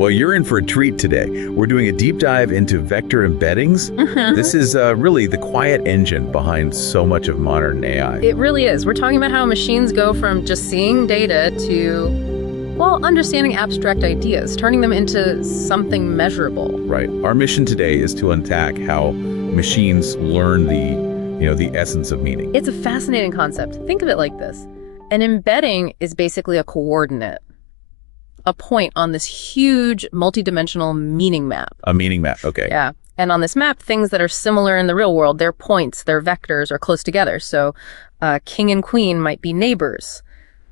Well, you're in for a treat today. We're doing a deep dive into vector embeddings. This is really the quiet engine behind so much of modern AI. It really is. We're talking about how machines go from just seeing data to, well, understanding abstract ideas, turning them into something measurable. Right. Our mission today is to unpack how machines learn the essence of meaning. It's a fascinating concept. Think of it like this. An embedding is basically a coordinate, a point on this huge multidimensional meaning map. A meaning map, okay. Yeah. And on this map, things that are similar in the real world, their points, their vectors are close together. So king and queen might be neighbors.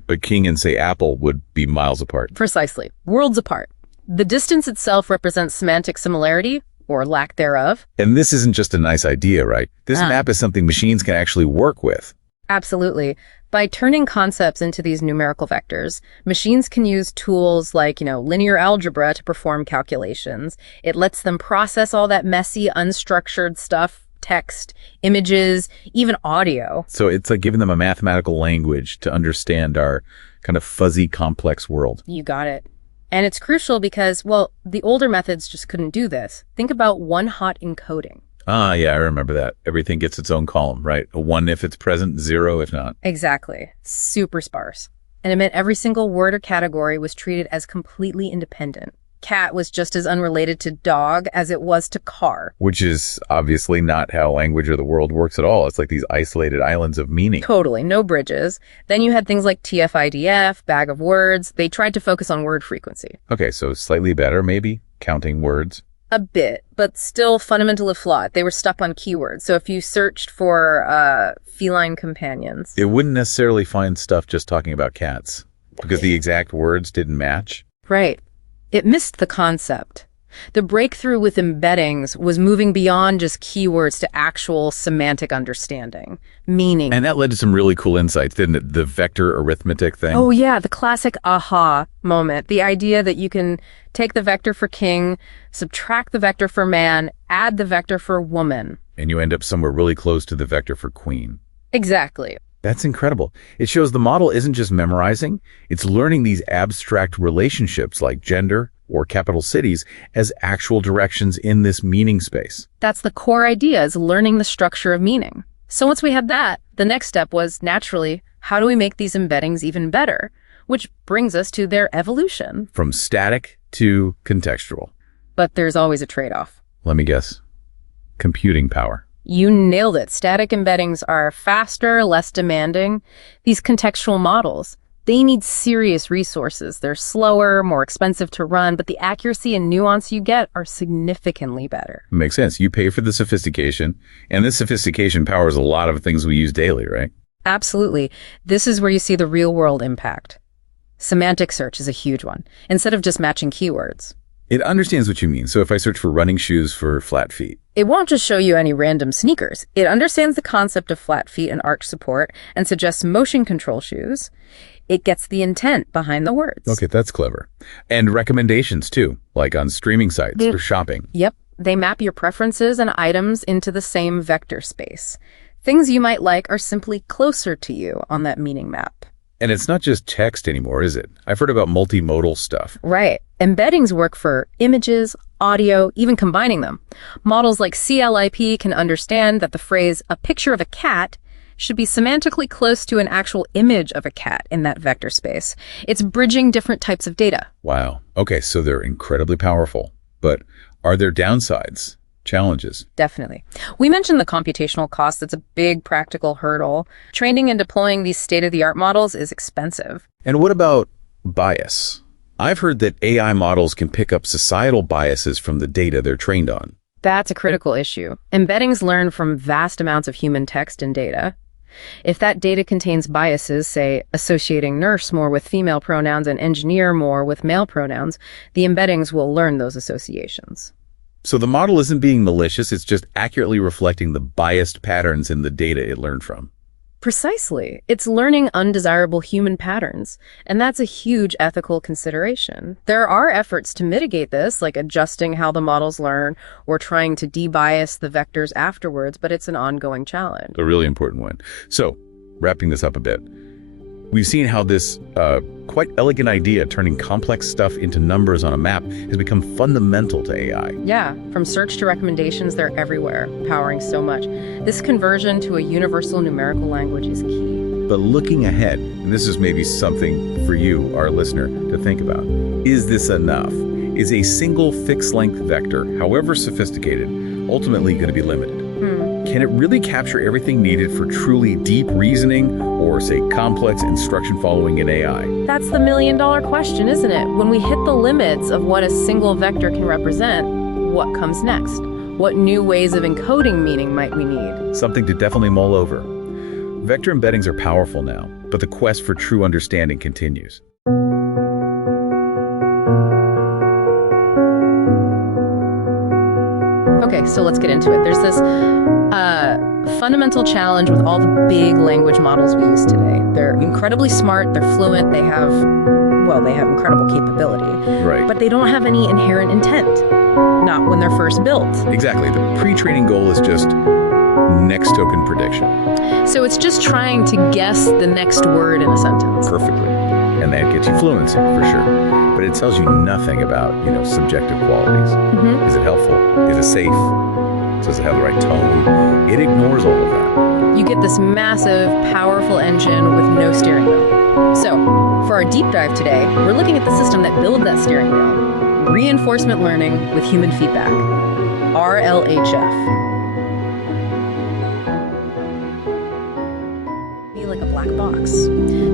But king and, say, apple would be miles apart. Precisely. Worlds apart. The distance itself represents semantic similarity, or lack thereof. And this isn't just a nice idea, right? This map is something machines can actually work with. Absolutely. By turning concepts into these numerical vectors, machines can use tools like, linear algebra to perform calculations. It lets them process all that messy, unstructured stuff, text, images, even audio. So it's like giving them a mathematical language to understand our kind of fuzzy, complex world. You got it. And it's crucial because, well, the older methods just couldn't do this. Think about one-hot encoding. Ah, yeah, I remember that. Everything gets its own column, right? A 1 if it's present, 0 if not. Exactly. Super sparse. And it meant every single word or category was treated as completely independent. Cat was just as unrelated to dog as it was to car. Which is obviously not how language or the world works at all. It's like these isolated islands of meaning. Totally, no bridges. Then you had things like TF-IDF, bag of words. They tried to focus on word frequency. Okay, so slightly better, maybe, counting words. A bit, but still fundamentally flawed. They were stuck on keywords. So if you searched for feline companions, it wouldn't necessarily find stuff just talking about cats because the exact words didn't match. Right. It missed the concept. The breakthrough with embeddings was moving beyond just keywords to actual semantic understanding, meaning. And that led to some really cool insights, didn't it? The vector arithmetic thing. Oh, yeah, the classic aha moment. The idea that you can take the vector for king, subtract the vector for man, add the vector for woman. And you end up somewhere really close to the vector for queen. Exactly. That's incredible. It shows the model isn't just memorizing, it's learning these abstract relationships like gender or capital cities as actual directions in this meaning space. That's the core idea, is learning the structure of meaning. So once we had that, the next step was, naturally, how do we make these embeddings even better? Which brings us to their evolution. From static to contextual. But there's always a trade-off. Let me guess. Computing power. You nailed it. Static embeddings are faster, less demanding. These contextual models, they need serious resources. They're slower, more expensive to run, but the accuracy and nuance you get are significantly better. Makes sense. You pay for the sophistication, and this sophistication powers a lot of things we use daily, right? Absolutely. This is where you see the real-world impact. Semantic search is a huge one, instead of just matching keywords. It understands what you mean. So if I search for running shoes for flat feet, it won't just show you any random sneakers. It understands the concept of flat feet and arch support and suggests motion control shoes. It gets the intent behind the words. Okay, that's clever. And recommendations too, like on streaming sites or shopping. Yep. They map your preferences and items into the same vector space. Things you might like are simply closer to you on that meaning map. And it's not just text anymore, is it? I've heard about multimodal stuff. Right. Embeddings work for images, audio, even combining them. Models like CLIP can understand that the phrase, a picture of a cat, should be semantically close to an actual image of a cat in that vector space. It's bridging different types of data. Wow. Okay, so they're incredibly powerful. But are there downsides? Challenges? Definitely. We mentioned the computational cost. That's a big practical hurdle. Training and deploying these state-of-the-art models is expensive. And what about bias? I've heard that AI models can pick up societal biases from the data they're trained on. That's a critical issue. Embeddings learn from vast amounts of human text and data. If that data contains biases, say associating nurse more with female pronouns and engineer more with male pronouns, the embeddings will learn those associations. So the model isn't being malicious, it's just accurately reflecting the biased patterns in the data it learned from. Precisely. It's learning undesirable human patterns, and that's a huge ethical consideration. There are efforts to mitigate this, like adjusting how the models learn or trying to debias the vectors afterwards, but it's an ongoing challenge. A really important one. So, wrapping this up a bit, We've seen how this quite elegant idea, turning complex stuff into numbers on a map, has become fundamental to AI. Yeah, from search to recommendations, they're everywhere, powering so much. This conversion to a universal numerical language is key. But looking ahead, and this is maybe something for you, our listener, to think about, is this enough? Is a single fixed-length vector, however sophisticated, ultimately going to be limited? Can it really capture everything needed for truly deep reasoning or, say, complex instruction following in AI? That's the million-dollar question, isn't it? When we hit the limits of what a single vector can represent, what comes next? What new ways of encoding meaning might we need? Something to definitely mull over. Vector embeddings are powerful now, but the quest for true understanding continues. Okay, so let's get into it. There's this fundamental challenge with all the big language models we use today. They're incredibly smart, they're fluent, they have incredible capability. Right. But they don't have any inherent intent, not when they're first built. Exactly. The pre-training goal is just next token prediction. So it's just trying to guess the next word in a sentence. Perfectly. And that gets you fluency, for sure. But it tells you nothing about, subjective qualities. Is it helpful? Is it safe? Does it have the right tone? It ignores all of that. You get this massive, powerful engine with no steering wheel. So, for our deep dive today, we're looking at the system that builds that steering wheel. Reinforcement learning with human feedback. RLHF. Like a black box.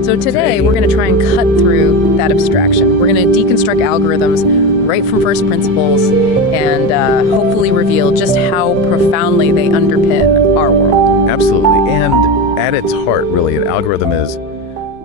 So today we're going to try and cut through that abstraction. We're going to deconstruct algorithms right from first principles and hopefully reveal just how profoundly they underpin our world. Absolutely. And at its heart, really, an algorithm is,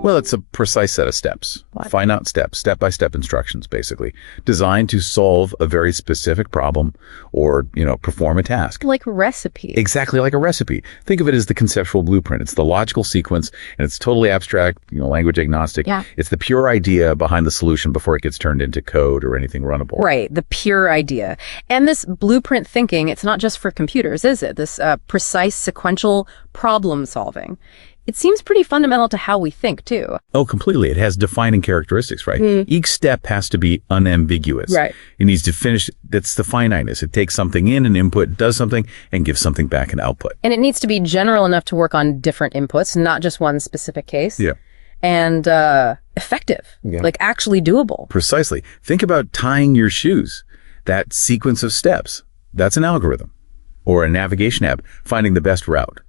well, it's a precise set of steps. Finite steps, step-by-step instructions, basically, designed to solve a very specific problem or, perform a task. Like a recipe. Exactly like a recipe. Think of it as the conceptual blueprint. It's the logical sequence, and it's totally abstract, language agnostic. Yeah. It's the pure idea behind the solution before it gets turned into code or anything runnable. Right, the pure idea. And this blueprint thinking, it's not just for computers, is it? This precise sequential problem solving. It seems pretty fundamental to how we think, too. Oh, completely. It has defining characteristics, right? Each step has to be unambiguous. Right. It needs to finish. That's the finiteness. It takes something in, an input, does something, and gives something back, an output. And it needs to be general enough to work on different inputs, not just one specific case. Yeah. And effective, like actually doable. Precisely. Think about tying your shoes. That sequence of steps, that's an algorithm. Or a navigation app, finding the best route.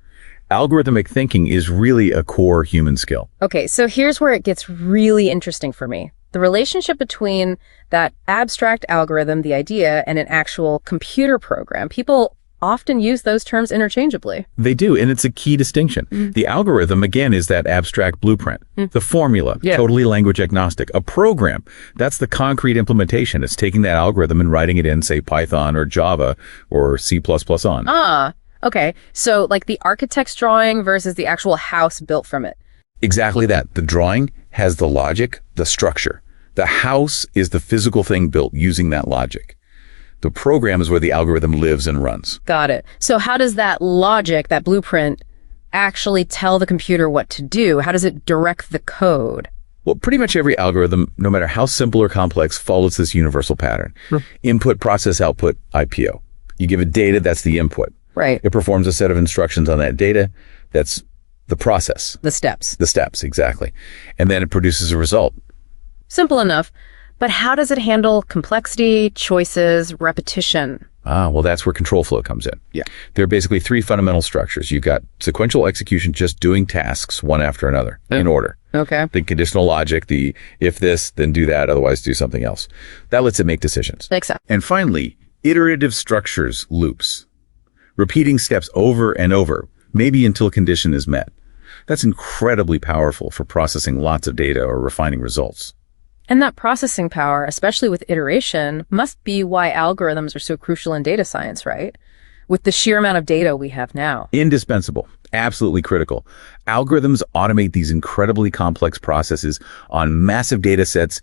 Algorithmic thinking is really a core human skill. Okay, so here's where it gets really interesting for me. The relationship between that abstract algorithm, the idea, and an actual computer program. People often use those terms interchangeably. They do, and it's a key distinction. The algorithm, again, is that abstract blueprint. The formula, totally language agnostic. A program, that's the concrete implementation. It's taking that algorithm and writing it in, say, Python or Java or C++ on. Okay, so like the architect's drawing versus the actual house built from it. Exactly that. The drawing has the logic, the structure. The house is the physical thing built using that logic. The program is where the algorithm lives and runs. Got it. So how does that logic, that blueprint, actually tell the computer what to do? How does it direct the code? Well, pretty much every algorithm, no matter how simple or complex, follows this universal pattern. Input, process, output, IPO. You give it data, that's the input. Right. It performs a set of instructions on that data. That's the process. The steps. The steps, exactly. And then it produces a result. Simple enough. But how does it handle complexity, choices, repetition? Well, that's where control flow comes in. Yeah. There are basically three fundamental structures. You've got sequential execution, just doing tasks one after another in order. Okay. The conditional logic, the if this, then do that, otherwise do something else. That lets it make decisions. Makes sense. And finally, iterative structures, loops. Repeating steps over and over, maybe until a condition is met. That's incredibly powerful for processing lots of data or refining results. And that processing power, especially with iteration, must be why algorithms are so crucial in data science, right? With the sheer amount of data we have now. Indispensable. Absolutely critical. Algorithms automate these incredibly complex processes on massive data sets,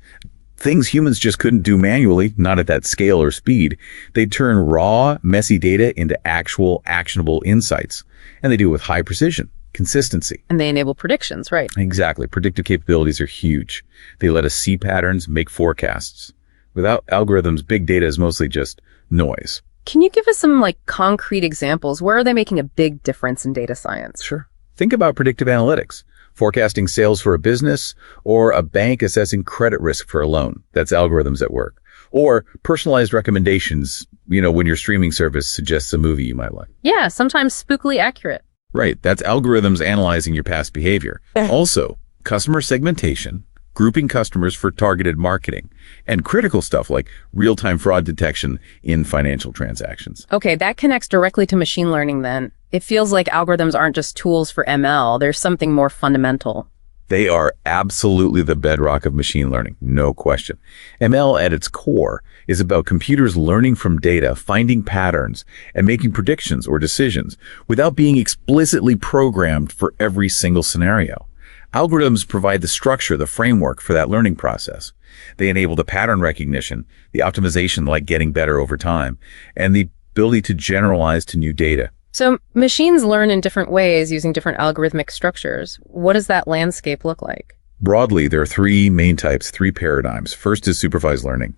things humans just couldn't do manually, not at that scale or speed. They turn raw, messy data into actual, actionable insights. And they do it with high precision, consistency. And they enable predictions, right? Exactly. Predictive capabilities are huge. They let us see patterns, make forecasts. Without algorithms, big data is mostly just noise. Can you give us some concrete examples? Where are they making a big difference in data science? Sure. Think about predictive analytics, forecasting sales for a business, or a bank assessing credit risk for a loan. That's algorithms at work. Or personalized recommendations, when your streaming service suggests a movie you might like. Yeah, sometimes spookily accurate. Right, that's algorithms analyzing your past behavior. Also, customer segmentation, grouping customers for targeted marketing, and critical stuff like real-time fraud detection in financial transactions. Okay, that connects directly to machine learning then. It feels like algorithms aren't just tools for ML, there's something more fundamental. They are absolutely the bedrock of machine learning, no question. ML at its core is about computers learning from data, finding patterns, and making predictions or decisions without being explicitly programmed for every single scenario. Algorithms provide the structure, the framework for that learning process. They enable the pattern recognition, the optimization like getting better over time, and the ability to generalize to new data. So machines learn in different ways using different algorithmic structures. What does that landscape look like? Broadly, there are three main types, three paradigms. First is supervised learning.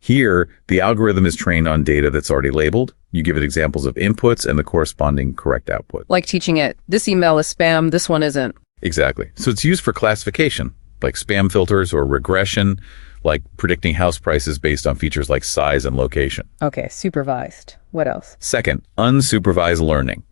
Here, the algorithm is trained on data that's already labeled. You give it examples of inputs and the corresponding correct output. Like teaching it, this email is spam, this one isn't. Exactly. So it's used for classification, like spam filters, or regression, like predicting house prices based on features like size and location. Okay, supervised. What else? Second, unsupervised learning.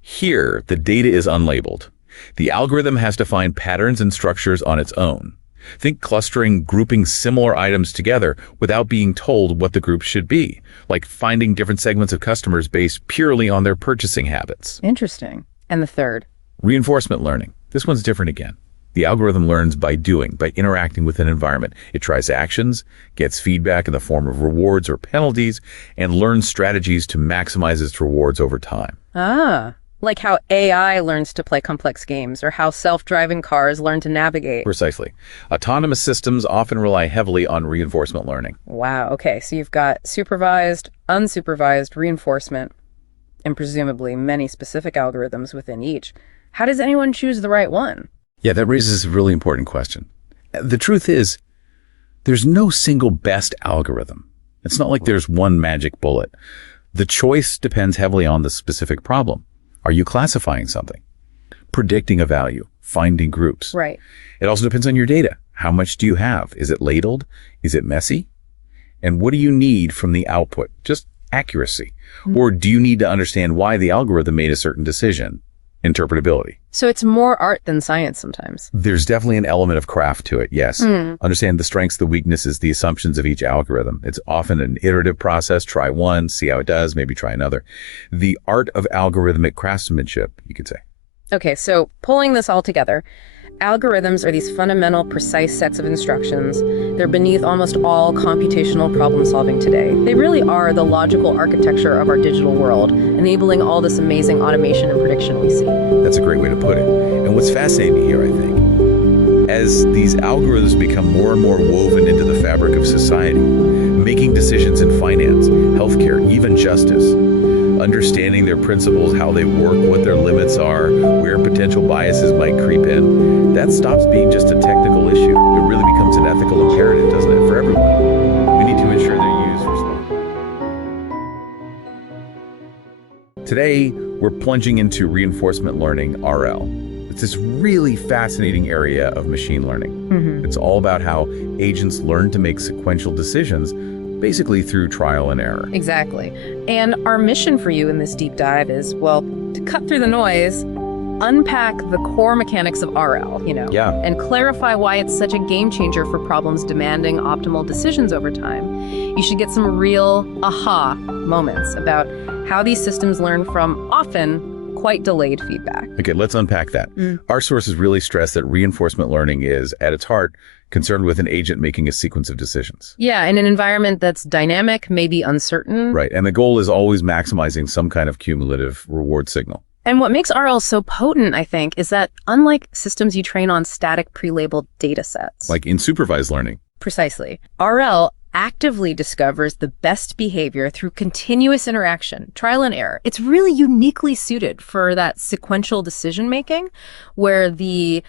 Here, the data is unlabeled. The algorithm has to find patterns and structures on its own. Think clustering, grouping similar items together without being told what the group should be, like finding different segments of customers based purely on their purchasing habits. Interesting. And the third? Reinforcement learning. This one's different again. The algorithm learns by doing, by interacting with an environment. It tries actions, gets feedback in the form of rewards or penalties, and learns strategies to maximize its rewards over time. Ah, like how AI learns to play complex games or how self-driving cars learn to navigate. Precisely. Autonomous systems often rely heavily on reinforcement learning. Wow, okay, so you've got supervised, unsupervised reinforcement, and presumably many specific algorithms within each. How does anyone choose the right one? Yeah, that raises a really important question. The truth is, there's no single best algorithm. It's not like there's one magic bullet. The choice depends heavily on the specific problem. Are you classifying something? Predicting a value? Finding groups? Right. It also depends on your data. How much do you have? Is it ladled? Is it messy? And what do you need from the output? Just accuracy. Or do you need to understand why the algorithm made a certain decision? Interpretability. So it's more art than science sometimes. There's definitely an element of craft to it, yes. Understand the strengths, the weaknesses, the assumptions of each algorithm. It's often an iterative process. Try one, see how it does, maybe try another. The art of algorithmic craftsmanship, you could say. Okay, so pulling this all together, algorithms are these fundamental, precise sets of instructions. They're beneath almost all computational problem solving today. They really are the logical architecture of our digital world, enabling all this amazing automation and prediction we see. That's a great way to put it. And what's fascinating here, I think, as these algorithms become more and more woven into the fabric of society, making decisions in finance, healthcare, even justice, understanding their principles, how they work, what their limits are, where potential biases might creep in, that stops being just a technical issue. It really becomes an ethical imperative, doesn't it, for everyone? We need to ensure they're used responsibly. Today, we're plunging into reinforcement learning, RL. It's this really fascinating area of machine learning. It's all about how agents learn to make sequential decisions, basically through trial and error. Exactly. And our mission for you in this deep dive is, well, to cut through the noise, unpack the core mechanics of RL, and clarify why it's such a game changer for problems demanding optimal decisions over time. You should get some real aha moments about how these systems learn from often quite delayed feedback. Okay, let's unpack that. Our sources really stress that reinforcement learning is, at its heart, concerned with an agent making a sequence of decisions. Yeah, in an environment that's dynamic, maybe uncertain. Right, and the goal is always maximizing some kind of cumulative reward signal. And what makes RL so potent, I think, is that unlike systems you train on static pre-labeled data sets. Like in supervised learning. Precisely. RL actively discovers the best behavior through continuous interaction, trial and error. It's really uniquely suited for that sequential decision making where the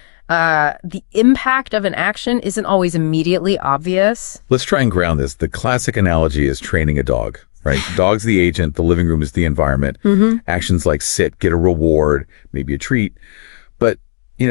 impact of an action isn't always immediately obvious. Let's try and ground this. The classic analogy is training a dog, right? Dog's the agent, the living room is the environment. Actions like sit, get a reward, maybe a treat. But,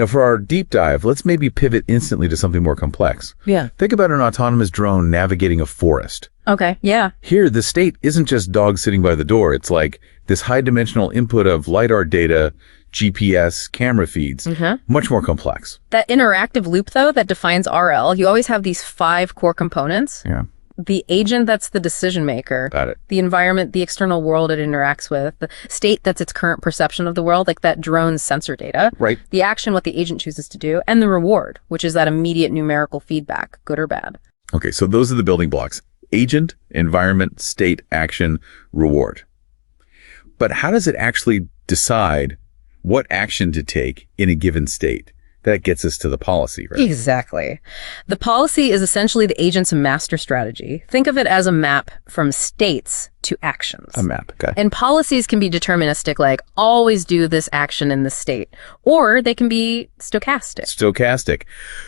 for our deep dive, let's maybe pivot instantly to something more complex. Yeah. Think about an autonomous drone navigating a forest. Okay, yeah. Here, the state isn't just dogs sitting by the door. It's like this high-dimensional input of LiDAR data, GPS, camera feeds, much more complex. That interactive loop, though, that defines RL, you always have these 5 core components. Yeah. The agent that's the decision maker. Got it. The environment, the external world it interacts with. The state that's its current perception of the world, like that drone's sensor data. Right. The action, what the agent chooses to do. And the reward, which is that immediate numerical feedback, good or bad. Okay, so those are the building blocks. Agent, environment, state, action, reward. But how does it actually decide what action to take in a given state? That gets us to the policy, right? Exactly. The policy is essentially the agent's master strategy. Think of it as a map from states to actions. A map, okay. And policies can be deterministic, like always do this action in this state, or they can be stochastic. Stochastic.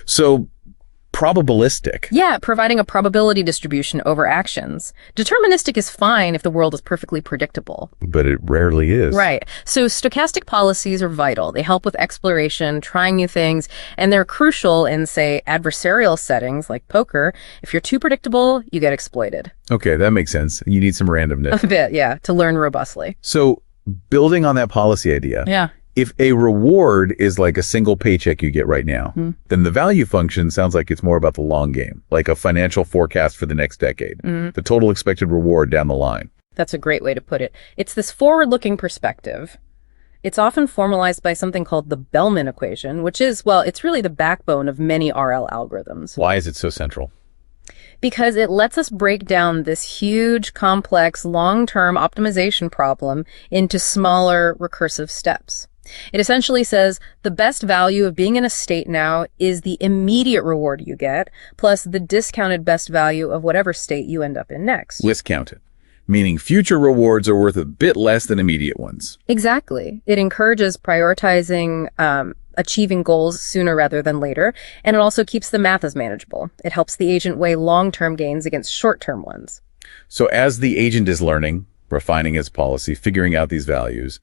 So probabilistic. Yeah, providing a probability distribution over actions. Deterministic is fine if the world is perfectly predictable. But it rarely is. Right. So stochastic policies are vital. They help with exploration, trying new things, and they're crucial in, say, adversarial settings like poker. If you're too predictable, you get exploited. Okay, that makes sense. You need some randomness. A bit, yeah, to learn robustly. So building on that policy idea, Yeah. if a reward is like a single paycheck you get right now, then the value function sounds like it's more about the long game, like a financial forecast for the next decade, the total expected reward down the line. That's a great way to put it. It's this forward-looking perspective. It's often formalized by something called the Bellman equation, which is, well, it's really the backbone of many RL algorithms. Why is it so central? Because it lets us break down this huge, complex, long-term optimization problem into smaller, recursive steps. It essentially says the best value of being in a state now is the immediate reward you get, plus the discounted best value of whatever state you end up in next. Discounted, meaning future rewards are worth a bit less than immediate ones. Exactly. It encourages prioritizing achieving goals sooner rather than later, and it also keeps the math as manageable. It helps the agent weigh long-term gains against short-term ones. So as the agent is learning, refining its policy, figuring out these values,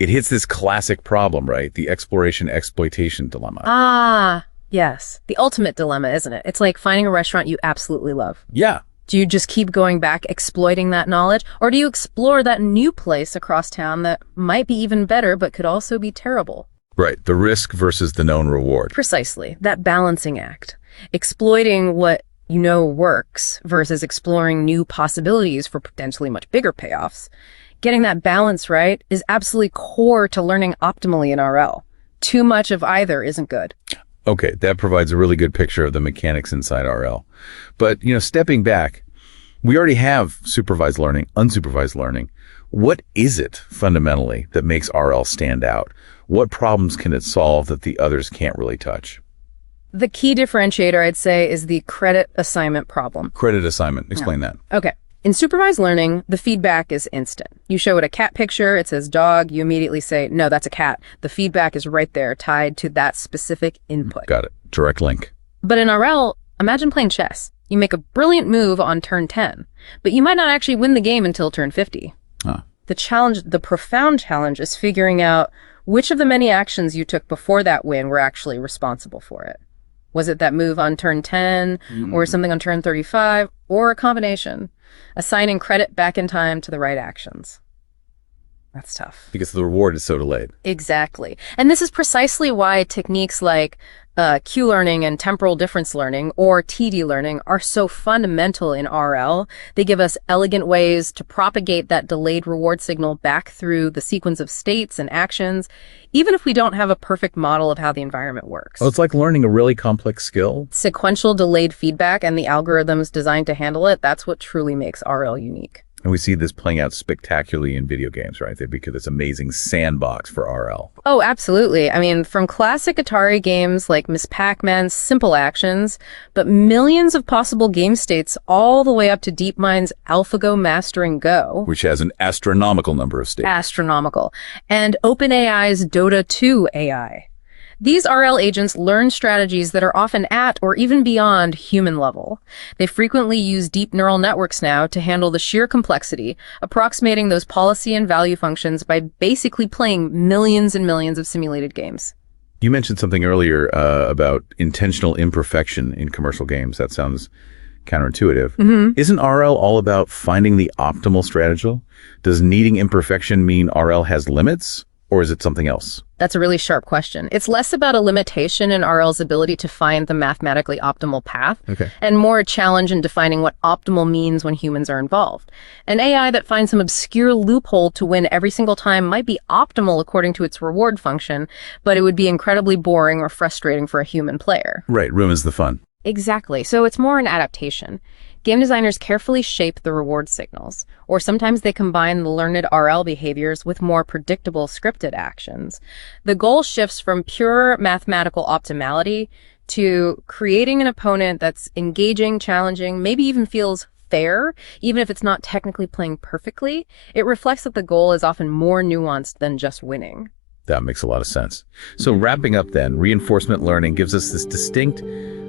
it hits this classic problem, right? The exploration-exploitation dilemma. Ah, yes. The ultimate dilemma, isn't it? It's like finding a restaurant you absolutely love. Yeah. Do you just keep going back, exploiting that knowledge? Or do you explore that new place across town that might be even better, but could also be terrible? Right. The risk versus the known reward. Precisely. That balancing act. Exploiting what you know works versus exploring new possibilities for potentially much bigger payoffs. Getting that balance right is absolutely core to learning optimally in RL. Too much of either isn't good. Okay, that provides a really good picture of the mechanics inside RL. But, stepping back, we already have supervised learning, unsupervised learning. What is it fundamentally that makes RL stand out? What problems can it solve that the others can't really touch? The key differentiator, I'd say, is the credit assignment problem. Credit assignment. Explain that. Okay. In supervised learning, the feedback is instant. You show it a cat picture, it says dog, you immediately say, no, that's a cat. The feedback is right there, tied to that specific input. Got it. Direct link. But in RL, imagine playing chess. You make a brilliant move on turn 10, but you might not actually win the game until turn 50. The profound challenge is figuring out which of the many actions you took before that win were actually responsible for it. Was it that move on turn 10, or something on turn 35, or a combination? Assigning credit back in time to the right actions. That's tough. Because the reward is so delayed. Exactly. And this is precisely why techniques like Q-learning and temporal difference learning, or TD learning, are so fundamental in RL. They give us elegant ways to propagate that delayed reward signal back through the sequence of states and actions, even if we don't have a perfect model of how the environment works. Oh, it's like learning a really complex skill. Sequential delayed feedback and the algorithms designed to handle it, that's what truly makes RL unique. And we see this playing out spectacularly in video games, right? They become this amazing sandbox for RL. Oh, absolutely. I mean, from classic Atari games like Miss Pac-Man's Simple Actions, but millions of possible game states all the way up to DeepMind's AlphaGo Mastering Go. Which has an astronomical number of states. Astronomical. And OpenAI's Dota 2 AI. These RL agents learn strategies that are often at or even beyond human level. They frequently use deep neural networks now to handle the sheer complexity, approximating those policy and value functions by basically playing millions and millions of simulated games. You mentioned something earlier about intentional imperfection in commercial games. That sounds counterintuitive. Isn't RL all about finding the optimal strategy? Does needing imperfection mean RL has limits, or is it something else? That's a really sharp question. It's less about a limitation in RL's ability to find the mathematically optimal path, and more a challenge in defining what optimal means when humans are involved. An AI that finds some obscure loophole to win every single time might be optimal according to its reward function, but it would be incredibly boring or frustrating for a human player. Right, ruins the fun. Exactly. So it's more an adaptation. Game designers carefully shape the reward signals, or sometimes they combine the learned RL behaviors with more predictable scripted actions. The goal shifts from pure mathematical optimality to creating an opponent that's engaging, challenging, maybe even feels fair, even if it's not technically playing perfectly. It reflects that the goal is often more nuanced than just winning. That makes a lot of sense. So wrapping up then, reinforcement learning gives us this distinct,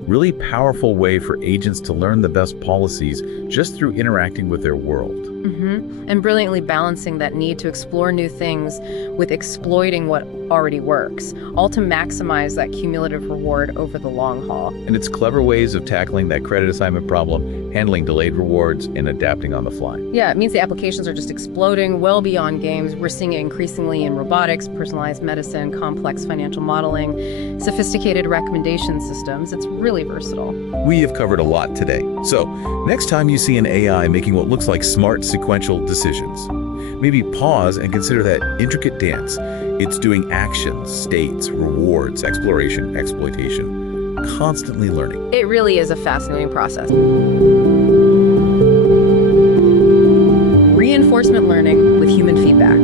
really powerful way for agents to learn the best policies just through interacting with their world. And brilliantly balancing that need to explore new things with exploiting what already works, all to maximize that cumulative reward over the long haul. And it's clever ways of tackling that credit assignment problem, handling delayed rewards, and adapting on the fly. Yeah, it means the applications are just exploding well beyond games. We're seeing it increasingly in robotics, personalized medicine, complex financial modeling, sophisticated recommendation systems. It's really versatile. We have covered a lot today. So next time you see an AI making what looks like smart sequential decisions, maybe pause and consider that intricate dance. It's doing actions, states, rewards, exploration, exploitation, constantly learning. It really is a fascinating process. Reinforcement learning with human feedback.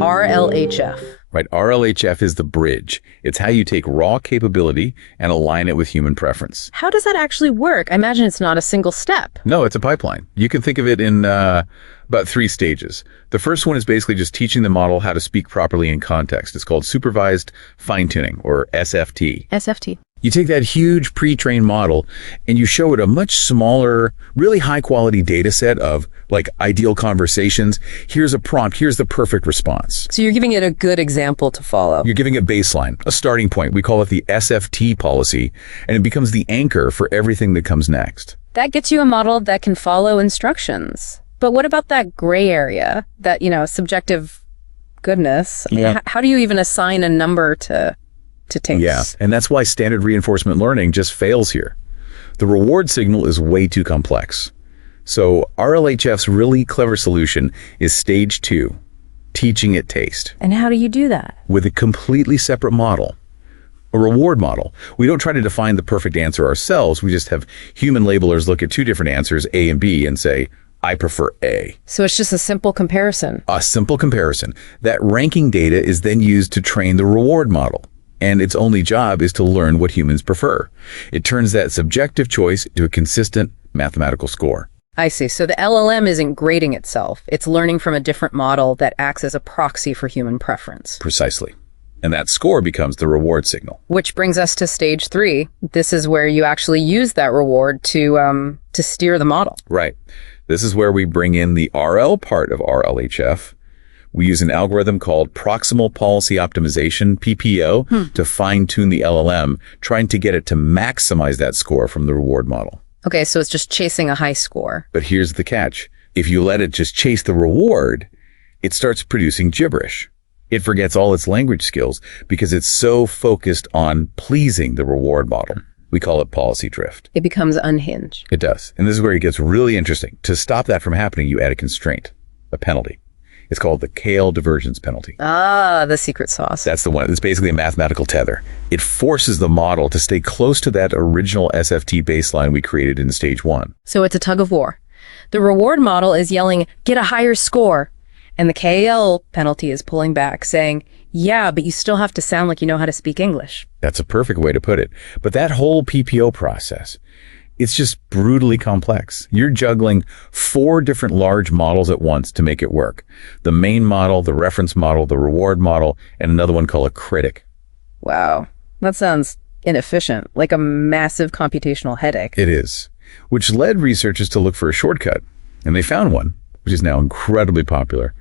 RLHF. Right, RLHF is the bridge. It's how you take raw capability and align it with human preference. How does that actually work? I imagine it's not a single step. No, it's a pipeline. You can think of it in about 3 stages. The first one is basically just teaching the model how to speak properly in context. It's called supervised fine-tuning, or SFT. SFT. You take that huge pre-trained model and you show it a much smaller, really high-quality data set of like ideal conversations. Here's a prompt. Here's the perfect response. So you're giving it a good example to follow. You're giving it baseline, a starting point. We call it the SFT policy, and it becomes the anchor for everything that comes next. That gets you a model that can follow instructions. But what about that gray area, that, subjective goodness? Yeah. How do you even assign a number to taste? Yeah, and that's why standard reinforcement learning just fails here. The reward signal is way too complex. So RLHF's really clever solution is stage 2, teaching it taste. And how do you do that? With a completely separate model, a reward model. We don't try to define the perfect answer ourselves. We just have human labelers look at 2 different answers, A and B, and say, I prefer A. So it's just a simple comparison. A simple comparison. That ranking data is then used to train the reward model. And its only job is to learn what humans prefer. It turns that subjective choice into a consistent mathematical score. I see. So the LLM isn't grading itself. It's learning from a different model that acts as a proxy for human preference. Precisely. And that score becomes the reward signal. Which brings us to stage 3. This is where you actually use that reward to steer the model. Right. This is where we bring in the RL part of RLHF. We use an algorithm called proximal policy optimization, PPO, to fine-tune the LLM, trying to get it to maximize that score from the reward model. Okay, so it's just chasing a high score. But here's the catch. If you let it just chase the reward, it starts producing gibberish. It forgets all its language skills because it's so focused on pleasing the reward model. We call it policy drift. It becomes unhinged. It does. And this is where it gets really interesting. To stop that from happening, you add a constraint, a penalty. It's called the Kale divergence penalty. Ah, the secret sauce. That's the one. It's basically a mathematical tether. It forces the model to stay close to that original SFT baseline we created in stage 1. So it's a tug of war. The reward model is yelling, get a higher score. And the KL penalty is pulling back, saying, yeah, but you still have to sound like you know how to speak English. That's a perfect way to put it. But that whole PPO process, it's just brutally complex. You're juggling 4 different large models at once to make it work. The main model, the reference model, the reward model, and another one called a critic. Wow, that sounds inefficient, like a massive computational headache. It is, which led researchers to look for a shortcut. And they found one, which is now incredibly popular.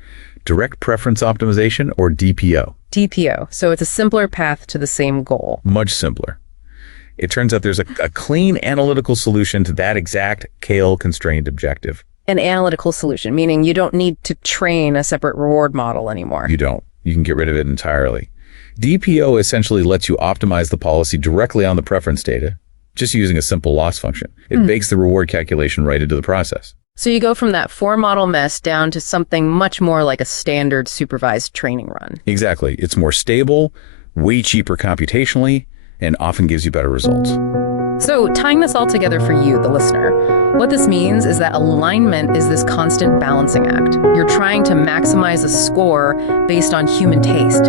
Direct preference optimization, or DPO. DPO, so it's a simpler path to the same goal. Much simpler. It turns out there's a clean analytical solution to that exact KL-constrained objective. An analytical solution, meaning you don't need to train a separate reward model anymore. You don't. You can get rid of it entirely. DPO essentially lets you optimize the policy directly on the preference data, just using a simple loss function. It bakes the reward calculation right into the process. So you go from that 4-model mess down to something much more like a standard supervised training run. Exactly. It's more stable, way cheaper computationally, and often gives you better results. So tying this all together for you, the listener, what this means is that alignment is this constant balancing act. You're trying to maximize a score based on human taste,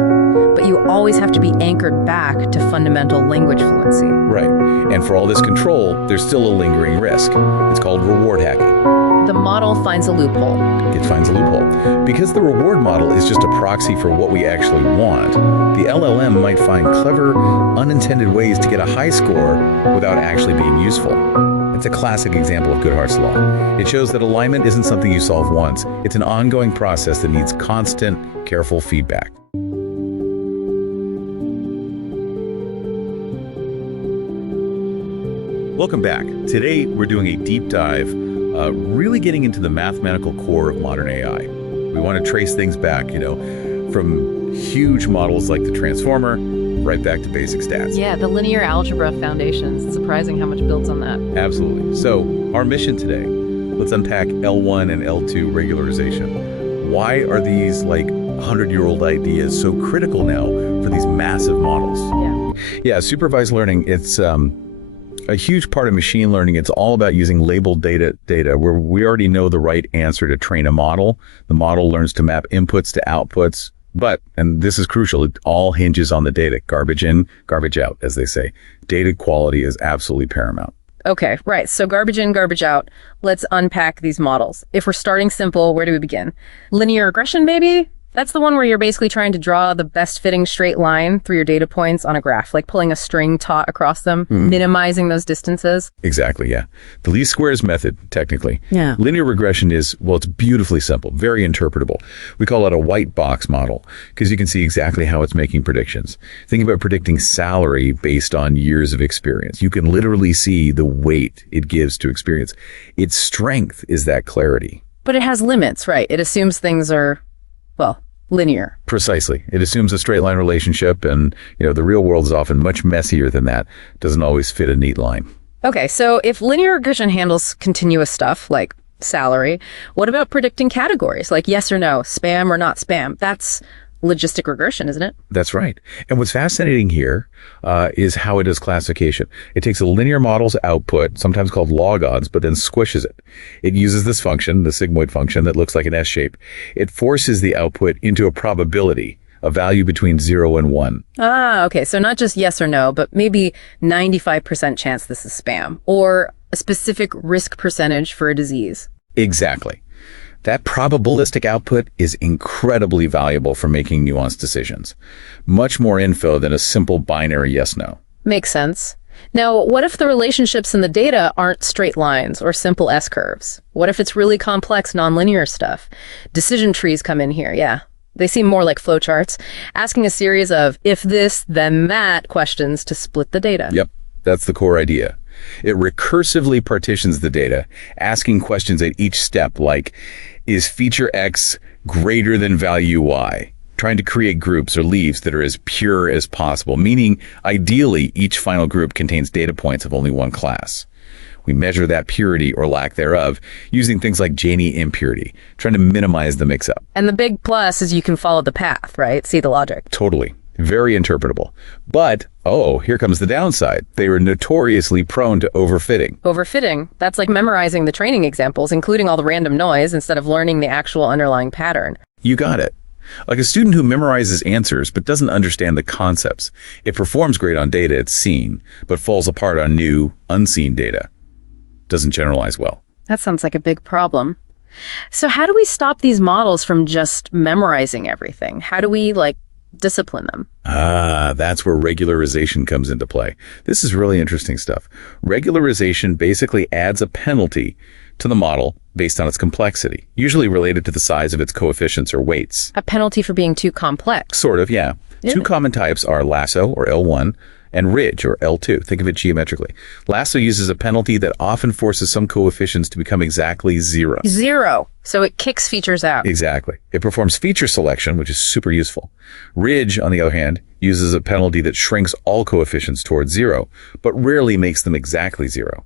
but you always have to be anchored back to fundamental language fluency. Right. And for all this control, there's still a lingering risk. It's called reward hacking. The model finds a loophole. It finds a loophole. Because the reward model is just a proxy for what we actually want, the LLM might find clever, unintended ways to get a high score without actually being useful. It's a classic example of Goodhart's law. It shows that alignment isn't something you solve once. It's an ongoing process that needs constant, careful feedback. Welcome back. Today, we're doing a deep dive, really getting into the mathematical core of modern AI. We want to trace things back, from huge models like the transformer, right back to basic stats. Yeah, the linear algebra foundations. It's surprising how much builds on that. Absolutely. So, our mission today, let's unpack L1 and L2 regularization. Why are these, 100-year-old ideas so critical now for these massive models? Yeah, supervised learning, it's a huge part of machine learning. It's all about using labeled data where we already know the right answer to train a model. The model learns to map inputs to outputs. But, and this is crucial, it all hinges on the data. Garbage in, garbage out, as they say. Data quality is absolutely paramount. Okay, right. So garbage in, garbage out. Let's unpack these models. If we're starting simple, where do we begin? Linear regression, maybe? That's the one where you're basically trying to draw the best fitting straight line through your data points on a graph, like pulling a string taut across them, minimizing those distances. Exactly, yeah. The least squares method, technically. Yeah. Linear regression is, well, it's beautifully simple, very interpretable. We call it a white box model because you can see exactly how it's making predictions. Think about predicting salary based on years of experience. You can literally see the weight it gives to experience. Its strength is that clarity. But it has limits, right? It assumes things are, well, linear. Precisely. It assumes a straight line relationship, and the real world is often much messier than that. Doesn't always fit a neat line. Okay, so if linear regression handles continuous stuff like salary, what about predicting categories like yes or no, spam or not spam? That's logistic regression, isn't it? That's right. And what's fascinating here is how it does classification. It takes a linear model's output, sometimes called log odds, but then squishes it. It uses this function, the sigmoid function, that looks like an S shape. It forces the output into a probability, a value between 0 and 1. Ah, okay. So not just yes or no, but maybe 95% chance this is spam, or a specific risk percentage for a disease. Exactly. That probabilistic output is incredibly valuable for making nuanced decisions. Much more info than a simple binary yes-no. Makes sense. Now, what if the relationships in the data aren't straight lines or simple S-curves? What if it's really complex nonlinear stuff? Decision trees come in here, yeah. They seem more like flowcharts, asking a series of if this, then that questions to split the data. Yep, that's the core idea. It recursively partitions the data, asking questions at each step like, is feature X greater than value Y? Trying to create groups or leaves that are as pure as possible, meaning ideally each final group contains data points of only one class. We measure that purity or lack thereof using things like Janey impurity, trying to minimize the mix-up. And the big plus is you can follow the path, right? See the logic. Totally. Very interpretable. But, oh, here comes the downside. They were notoriously prone to overfitting. Overfitting, that's like memorizing the training examples, including all the random noise, instead of learning the actual underlying pattern. You got it. Like a student who memorizes answers but doesn't understand the concepts. It performs great on data it's seen, but falls apart on new, unseen data. Doesn't generalize well. That sounds like a big problem. So how do we stop these models from just memorizing everything? How do we, discipline them? That's where regularization comes into play. This is really interesting stuff. Regularization basically adds a penalty to the model based on its complexity, usually related to the size of its coefficients or weights. A penalty for being too complex. Sort of, yeah. Two common types are Lasso, or L1, and Ridge, or L2. Think of it geometrically. Lasso uses a penalty that often forces some coefficients to become exactly zero. Zero. So it kicks features out. Exactly. It performs feature selection, which is super useful. Ridge, on the other hand, uses a penalty that shrinks all coefficients towards zero, but rarely makes them exactly zero.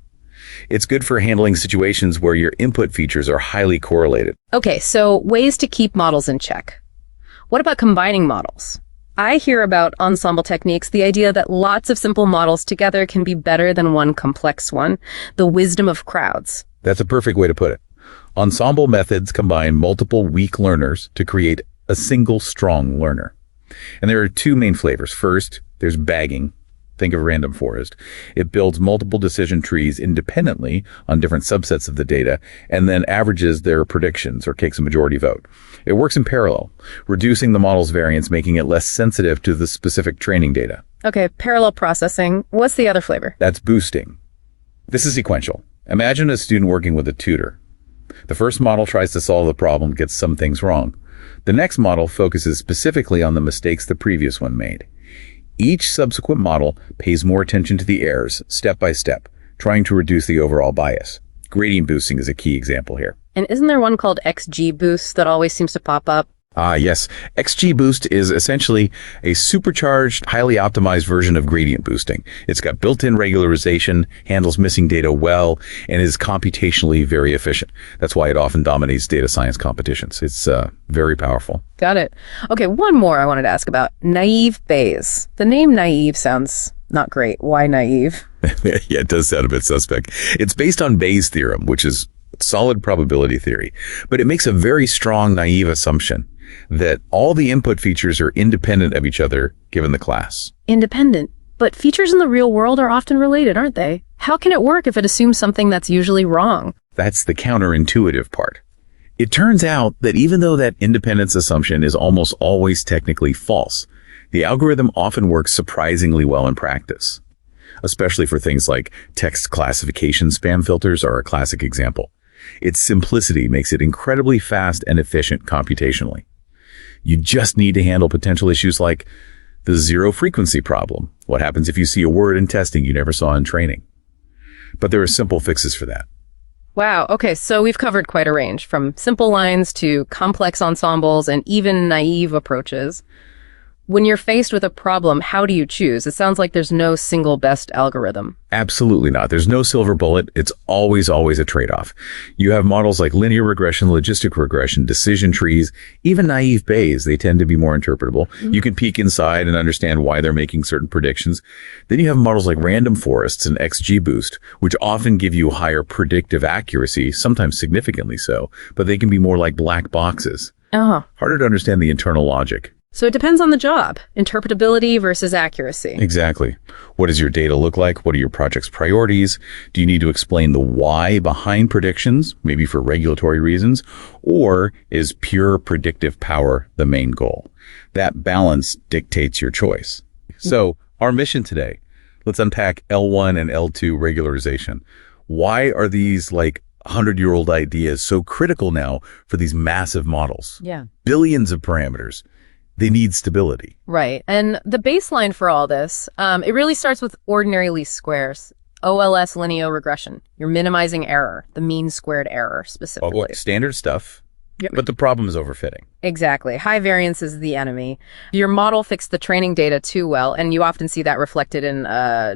It's good for handling situations where your input features are highly correlated. Okay, so ways to keep models in check. What about combining models? I hear about ensemble techniques, the idea that lots of simple models together can be better than one complex one, the wisdom of crowds. That's a perfect way to put it. Ensemble methods combine multiple weak learners to create a single strong learner. And there are two main flavors. First, there's bagging. Think of random forest. It builds multiple decision trees independently on different subsets of the data and then averages their predictions or takes a majority vote. It works in parallel, reducing the model's variance, making it less sensitive to the specific training data. Okay, parallel processing. What's the other flavor? That's boosting. This is sequential. Imagine a student working with a tutor. The first model tries to solve the problem, gets some things wrong. The next model focuses specifically on the mistakes the previous one made. Each subsequent model pays more attention to the errors, step by step, trying to reduce the overall bias. Gradient boosting is a key example here. And isn't there one called XGBoost that always seems to pop up? Yes. XGBoost is essentially a supercharged, highly optimized version of gradient boosting. It's got built-in regularization, handles missing data well, and is computationally very efficient. That's why it often dominates data science competitions. It's very powerful. Got it. Okay, one more I wanted to ask about. Naive Bayes. The name naive sounds not great. Why naive? Yeah, it does sound a bit suspect. It's based on Bayes' theorem, which is solid probability theory, but it makes a very strong naive assumption that all the input features are independent of each other given the class. Independent. But features in the real world are often related, aren't they? How can it work if it assumes something that's usually wrong? That's the counterintuitive part. It turns out that even though that independence assumption is almost always technically false, the algorithm often works surprisingly well in practice. Especially for things like text classification spam filters are a classic example. Its simplicity makes it incredibly fast and efficient computationally. You just need to handle potential issues like the zero frequency problem. What happens if you see a word in testing you never saw in training? But there are simple fixes for that. Wow. Okay, so we've covered quite a range, from simple lines to complex ensembles and even naive approaches. When you're faced with a problem, how do you choose? It sounds like there's no single best algorithm. Absolutely not. There's no silver bullet. It's always a trade-off. You have models like linear regression, logistic regression, decision trees, even naive Bayes. They tend to be more interpretable. You can peek inside and understand why they're making certain predictions. Then you have models like random forests and XGBoost, which often give you higher predictive accuracy, sometimes significantly so, but they can be more like black boxes. Harder to understand the internal logic. So it depends on the job, interpretability versus accuracy. Exactly. What does your data look like? What are your project's priorities? Do you need to explain the why behind predictions, maybe for regulatory reasons? Or is pure predictive power the main goal? That balance dictates your choice. So our mission today, let's unpack L1 and L2 regularization. Why are these 100-year-old ideas so critical now for these massive models? Yeah. Billions of parameters. They need stability. Right. And the baseline for all this, it really starts with ordinary least squares, OLS linear regression. You're minimizing error, the mean squared error specifically. Standard stuff. Yep. But the problem is overfitting. Exactly. High variance is the enemy. Your model fixed the training data too well, and you often see that reflected in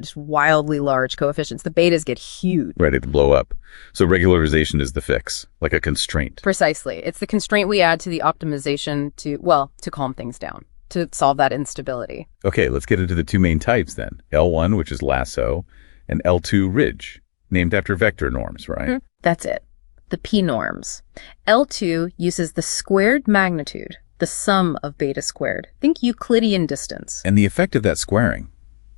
just wildly large coefficients. The betas get huge. Ready to blow up. So regularization is the fix, like a constraint. Precisely. It's the constraint we add to the optimization to calm things down. to solve that instability. Okay, let's get into the two main types then. L1, which is Lasso, and L2, Ridge, named after vector norms, right? That's it. The p-norms. L2 uses the squared magnitude, the sum of beta squared. Think Euclidean distance. And the effect of that squaring,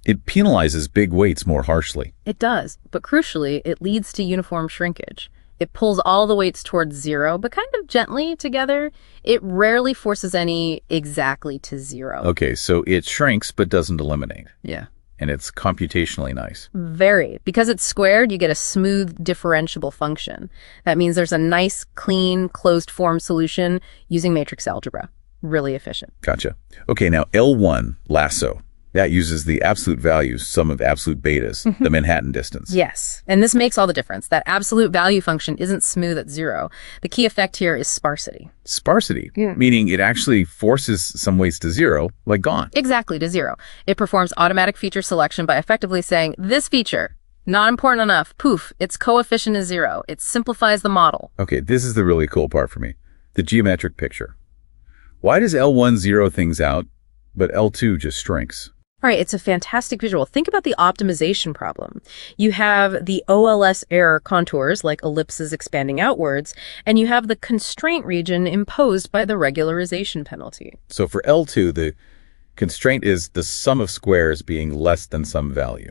it penalizes big weights more harshly. It does, but crucially, it leads to uniform shrinkage. It pulls all the weights towards zero, but kind of gently together. It rarely forces any exactly to zero. Okay, so it shrinks but doesn't eliminate. Yeah. And it's computationally nice. Very. Because it's squared, you get a smooth differentiable function. That means there's a nice, clean, closed-form solution using matrix algebra. Really efficient. Gotcha. Okay, now L1, Lasso. That uses the absolute values, sum of absolute betas, the Manhattan distance. Yes. And this makes all the difference. That absolute value function isn't smooth at zero. The key effect here is sparsity. Sparsity, meaning it actually forces some weights to zero, like gone. Exactly, to zero. It performs automatic feature selection by effectively saying, this feature, not important enough, poof, its coefficient is zero. It simplifies the model. Okay, this is the really cool part for me. The geometric picture. Why does L1 zero things out, but L2 just shrinks? All right, it's a fantastic visual. Think about the optimization problem. You have the OLS error contours, like ellipses expanding outwards, and you have the constraint region imposed by the regularization penalty. So for L2, the constraint is the sum of squares being less than some value.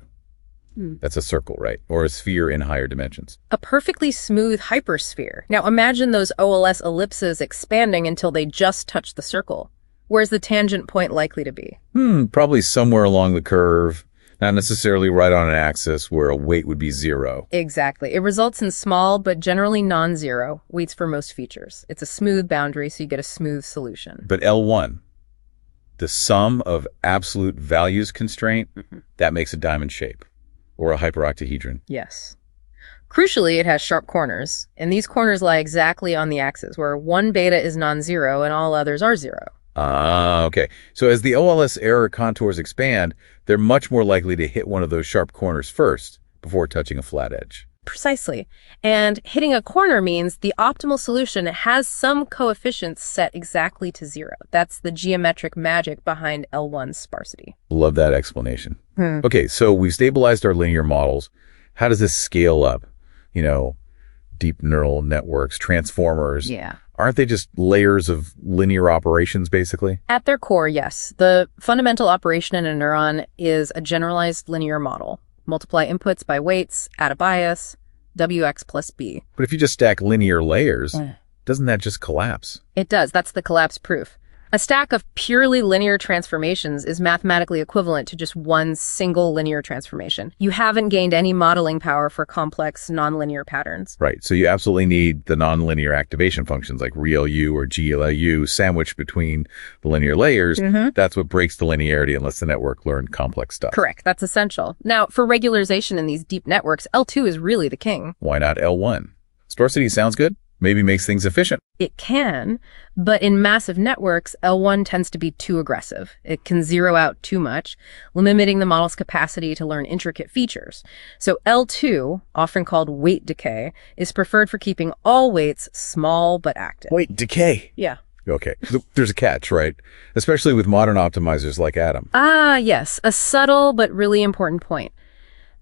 That's a circle, right? Or a sphere in higher dimensions. A perfectly smooth hypersphere. Now imagine those OLS ellipses expanding until they just touch the circle. Where's the tangent point likely to be? Probably somewhere along the curve, not necessarily right on an axis where a weight would be zero. Exactly. It results in small, but generally non-zero weights for most features. It's a smooth boundary, so you get a smooth solution. But L1, the sum of absolute values constraint, that makes a diamond shape, or a hyperoctahedron. Yes. Crucially, it has sharp corners, and these corners lie exactly on the axis, where one beta is non-zero and all others are zero. Ah, okay. So as the OLS error contours expand, they're much more likely to hit one of those sharp corners first before touching a flat edge. Precisely. And hitting a corner means the optimal solution has some coefficients set exactly to zero. That's the geometric magic behind L1's sparsity. Love that explanation. Okay, so we've stabilized our linear models. How does this scale up? You know, deep neural networks, transformers. Yeah. Aren't they just layers of linear operations, basically? At their core, yes. The fundamental operation in a neuron is a generalized linear model. Multiply inputs by weights, add a bias, WX plus B. But if you just stack linear layers, doesn't that just collapse? It does. That's the collapse proof. A stack of purely linear transformations is mathematically equivalent to just one single linear transformation. You haven't gained any modeling power for complex nonlinear patterns. Right, so you absolutely need the nonlinear activation functions like ReLU or GLU sandwiched between the linear layers. That's what breaks the linearity and lets the network learn complex stuff. Correct, that's essential. Now, for regularization in these deep networks, L2 is really the king. Why not L1? Sparsity sounds good. Maybe makes things efficient. It can, but in massive networks, L1 tends to be too aggressive. It can zero out too much, limiting the model's capacity to learn intricate features. So L2, often called weight decay, is preferred for keeping all weights small but active. Wait, decay? Yeah. Okay, there's a catch, right? Especially with modern optimizers like Atom. Ah, yes, a subtle but really important point.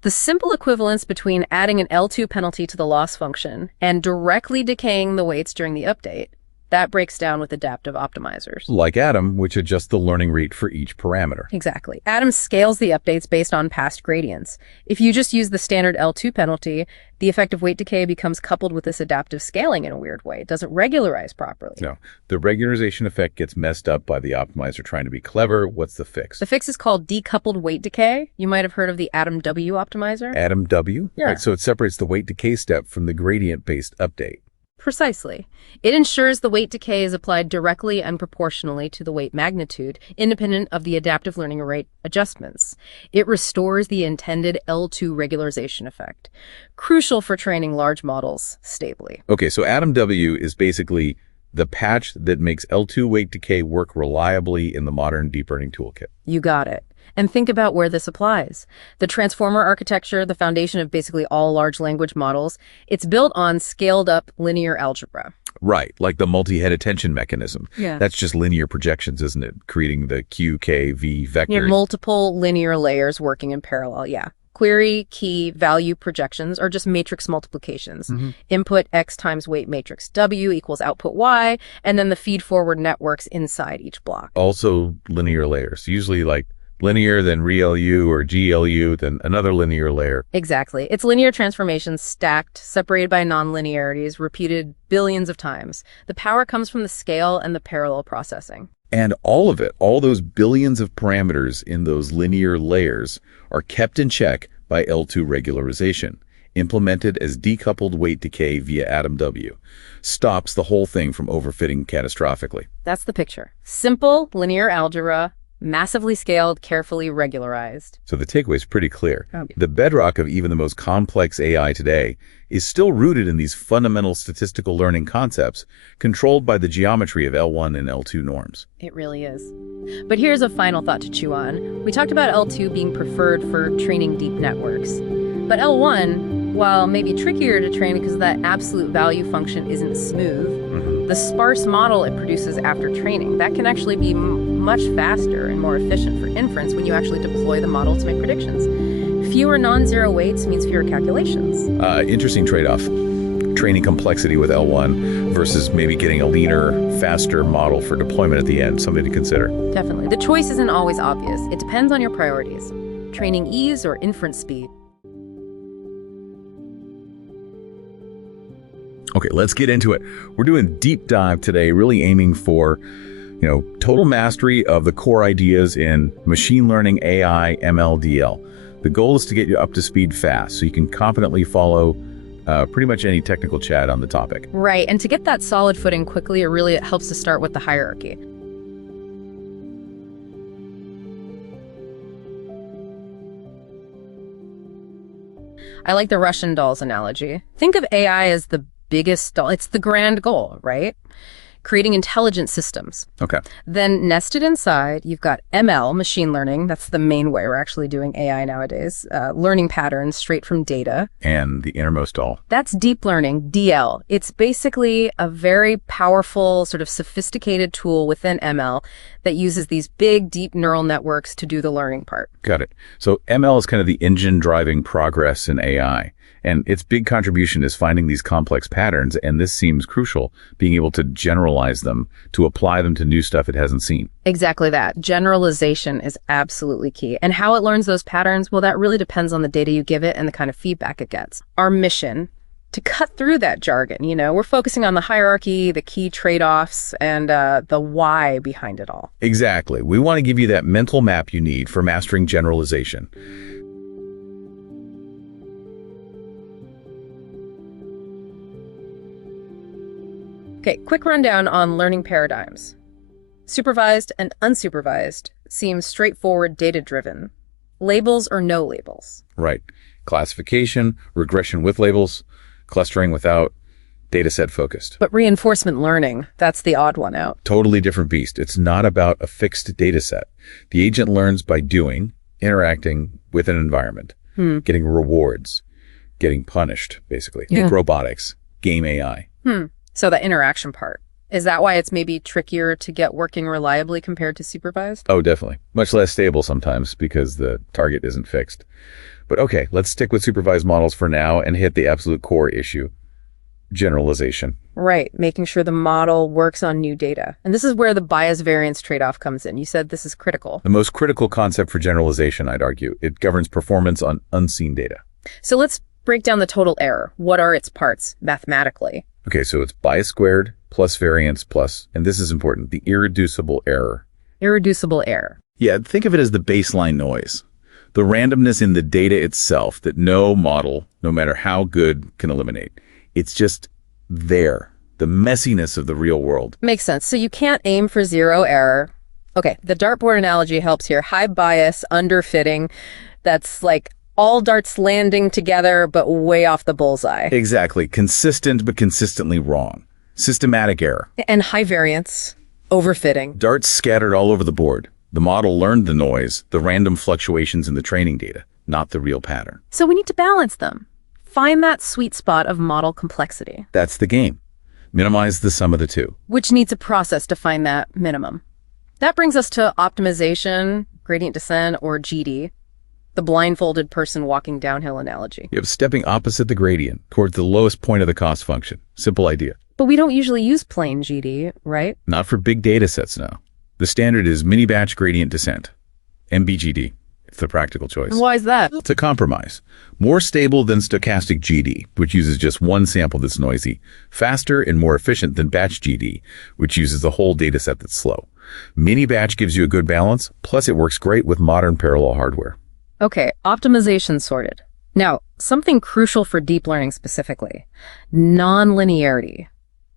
The simple equivalence between adding an L2 penalty to the loss function and directly decaying the weights during the update, that breaks down with adaptive optimizers. Like Atom, which adjusts the learning rate for each parameter. Exactly. Atom scales the updates based on past gradients. If you just use the standard L2 penalty, the effect of weight decay becomes coupled with this adaptive scaling in a weird way. It doesn't regularize properly. No, the regularization effect gets messed up by the optimizer trying to be clever. What's the fix? The fix is called decoupled weight decay. You might have heard of the Atom W optimizer. Atom W? Yeah. Right, so it separates the weight decay step from the gradient-based update. Precisely. It ensures the weight decay is applied directly and proportionally to the weight magnitude, independent of the adaptive learning rate adjustments. It restores the intended L2 regularization effect, crucial for training large models stably. Okay, so Atom W is basically the patch that makes L2 weight decay work reliably in the modern deep learning toolkit. You got it. And think about where this applies. The transformer architecture, the foundation of basically all large language models, it's built on scaled-up linear algebra. Right, like the multi-head attention mechanism. Yeah. That's just linear projections, isn't it? Creating the QKV vector. You have multiple linear layers working in parallel, yeah. Query, key, value projections are just matrix multiplications. Input X times weight matrix W equals output Y, and then the feed-forward networks inside each block. Also linear layers, usually like linear, then ReLU or GLU, then another linear layer. Exactly. It's linear transformations stacked, separated by nonlinearities, repeated billions of times. The power comes from the scale and the parallel processing. And all of it, all those billions of parameters in those linear layers are kept in check by L2 regularization, implemented as decoupled weight decay via atom W. Stops the whole thing from overfitting catastrophically. That's the picture. Simple linear algebra, massively scaled, carefully regularized. So the takeaway is pretty clear. Okay. The bedrock of even the most complex AI today is still rooted in these fundamental statistical learning concepts controlled by the geometry of L1 and L2 norms. It really is. But here's a final thought to chew on. We talked about L2 being preferred for training deep networks. But L1, while maybe trickier to train because that absolute value function isn't smooth, the sparse model it produces after training, that can actually be much faster and more efficient for inference when you actually deploy the model to make predictions. Fewer non-zero weights means fewer calculations. Interesting trade-off. Training complexity with L1 versus maybe getting a leaner, faster model for deployment at the end, something to consider. Definitely. The choice isn't always obvious. It depends on your priorities. Training ease or inference speed. Okay, let's get into it. We're doing deep dive today, really aiming for, total mastery of the core ideas in machine learning, AI, ML, DL. The goal is to get you up to speed fast so you can confidently follow pretty much any technical chat on the topic. Right, and to get that solid footing quickly, it helps to start with the hierarchy. I like the Russian dolls analogy. Think of AI as the biggest doll. It's the grand goal, right? Creating intelligent systems. Okay. Then nested inside, you've got ML, machine learning. That's the main way we're actually doing AI nowadays. Learning patterns straight from data. And the innermost doll. That's deep learning, DL. It's basically a very powerful, sort of sophisticated tool within ML that uses these big, deep neural networks to do the learning part. Got it. So ML is kind of the engine driving progress in AI. And its big contribution is finding these complex patterns, and this seems crucial, being able to generalize them, to apply them to new stuff it hasn't seen. Exactly that. Generalization is absolutely key. And how it learns those patterns, well, that really depends on the data you give it and the kind of feedback it gets. Our mission, to cut through that jargon, we're focusing on the hierarchy, the key trade-offs, and the why behind it all. Exactly. We want to give you that mental map you need for mastering generalization. Okay, quick rundown on learning paradigms. Supervised and unsupervised seems straightforward data-driven. Labels or no labels. Right. Classification, regression with labels, clustering without, data set focused. But reinforcement learning, that's the odd one out. Totally different beast. It's not about a fixed data set. The agent learns by doing, interacting with an environment, getting rewards, getting punished, basically. Yeah. Robotics, game AI. So the interaction part. Is that why it's maybe trickier to get working reliably compared to supervised? Oh, definitely. Much less stable sometimes because the target isn't fixed. But okay, let's stick with supervised models for now and hit the absolute core issue, generalization. Right, making sure the model works on new data. And this is where the bias variance trade-off comes in. You said this is critical. The most critical concept for generalization, I'd argue. It governs performance on unseen data. So let's break down the total error. What are its parts mathematically? Okay, so it's bias squared plus variance plus, and this is important, the irreducible error. Irreducible error. Yeah, think of it as the baseline noise. The randomness in the data itself that no model, no matter how good, can eliminate. It's just there, the messiness of the real world. Makes sense. So you can't aim for zero error. Okay, the dartboard analogy helps here. High bias, underfitting. That's like all darts landing together, but way off the bullseye. Exactly. Consistent, but consistently wrong. Systematic error. And high variance, overfitting. Darts scattered all over the board. The model learned the noise, the random fluctuations in the training data, not the real pattern. So we need to balance them. Find that sweet spot of model complexity. That's the game. Minimize the sum of the two. Which needs a process to find that minimum. That brings us to optimization, gradient descent, or GD, the blindfolded person walking downhill analogy. You have stepping opposite the gradient towards the lowest point of the cost function. Simple idea. But we don't usually use plain GD, right? Not for big data sets, no. The standard is mini-batch gradient descent, MBGD. It's the practical choice. And why is that? It's a compromise. More stable than stochastic GD, which uses just one sample that's noisy. Faster and more efficient than batch GD, which uses the whole data set that's slow. Mini-batch gives you a good balance, plus it works great with modern parallel hardware. Okay, optimization sorted. Now, something crucial for deep learning specifically, non-linearity.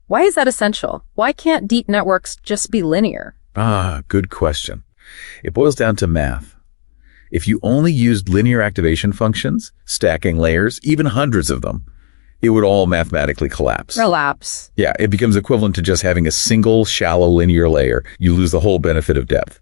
Why is that essential? Why can't deep networks just be linear? Good question. It boils down to math. If you only used linear activation functions, stacking layers, even hundreds of them, it would all mathematically collapse. Relapse. Yeah, it becomes equivalent to just having a single shallow linear layer. You lose the whole benefit of depth.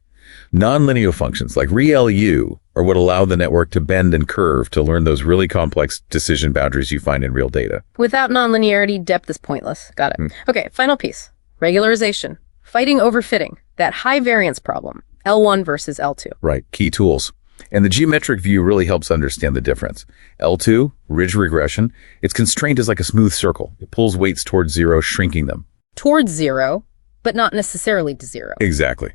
Nonlinear functions like ReLU are what allow the network to bend and curve to learn those really complex decision boundaries you find in real data. Without nonlinearity, depth is pointless. Got it. Okay, final piece. Regularization. Fighting overfitting. That high variance problem. L1 versus L2. Right, key tools. And the geometric view really helps understand the difference. L2, ridge regression, its constraint is like a smooth circle. It pulls weights towards zero, shrinking them. Towards zero, but not necessarily to zero. Exactly.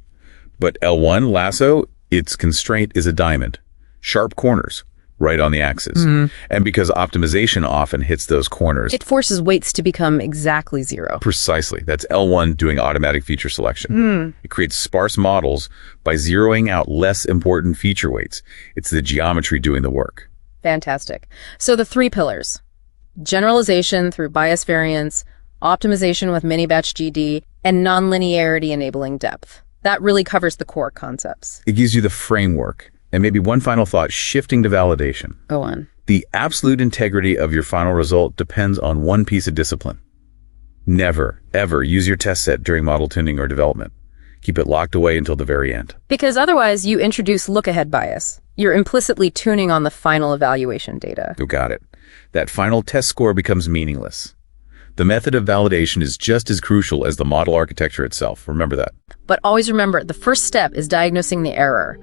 But L1, Lasso, its constraint is a diamond. Sharp corners, right on the axis. And because optimization often hits those corners, it forces weights to become exactly zero. Precisely. That's L1 doing automatic feature selection. It creates sparse models by zeroing out less important feature weights. It's the geometry doing the work. Fantastic. So the three pillars: generalization through bias variance, optimization with mini-batch GD, and nonlinearity enabling depth. That really covers the core concepts. It gives you the framework. And maybe one final thought, shifting to validation. Go on. The absolute integrity of your final result depends on one piece of discipline. Never, ever use your test set during model tuning or development. Keep it locked away until the very end. Because otherwise you introduce look-ahead bias. You're implicitly tuning on the final evaluation data. You got it. That final test score becomes meaningless. The method of validation is just as crucial as the model architecture itself. Remember that. But always remember, the first step is diagnosing the error.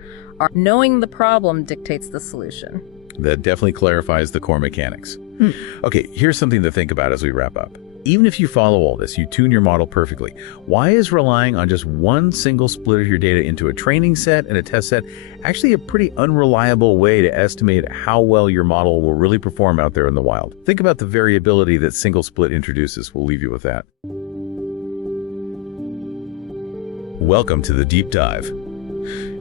Knowing the problem dictates the solution. That definitely clarifies the core mechanics. Okay, here's something to think about as we wrap up. Even if you follow all this, you tune your model perfectly, why is relying on just one single split of your data into a training set and a test set actually a pretty unreliable way to estimate how well your model will really perform out there in the wild? Think about the variability that single split introduces. We'll leave you with that. Welcome to the Deep Dive.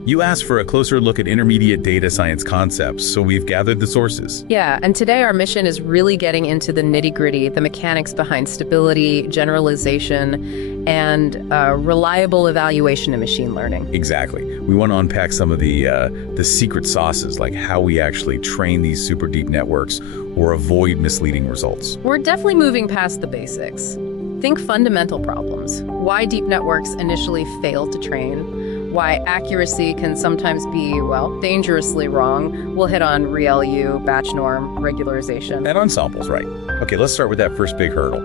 You asked for a closer look at intermediate data science concepts, so we've gathered the sources. Yeah, and today our mission is really getting into the nitty-gritty, the mechanics behind stability, generalization, and reliable evaluation in machine learning. Exactly. We want to unpack some of the secret sauces, like how we actually train these super deep networks or avoid misleading results. We're definitely moving past the basics. Think fundamental problems. Why deep networks initially fail to train. Why accuracy can sometimes be, well, dangerously wrong. We'll hit on ReLU, batch norm, regularization. And ensembles, right. Okay, let's start with that first big hurdle,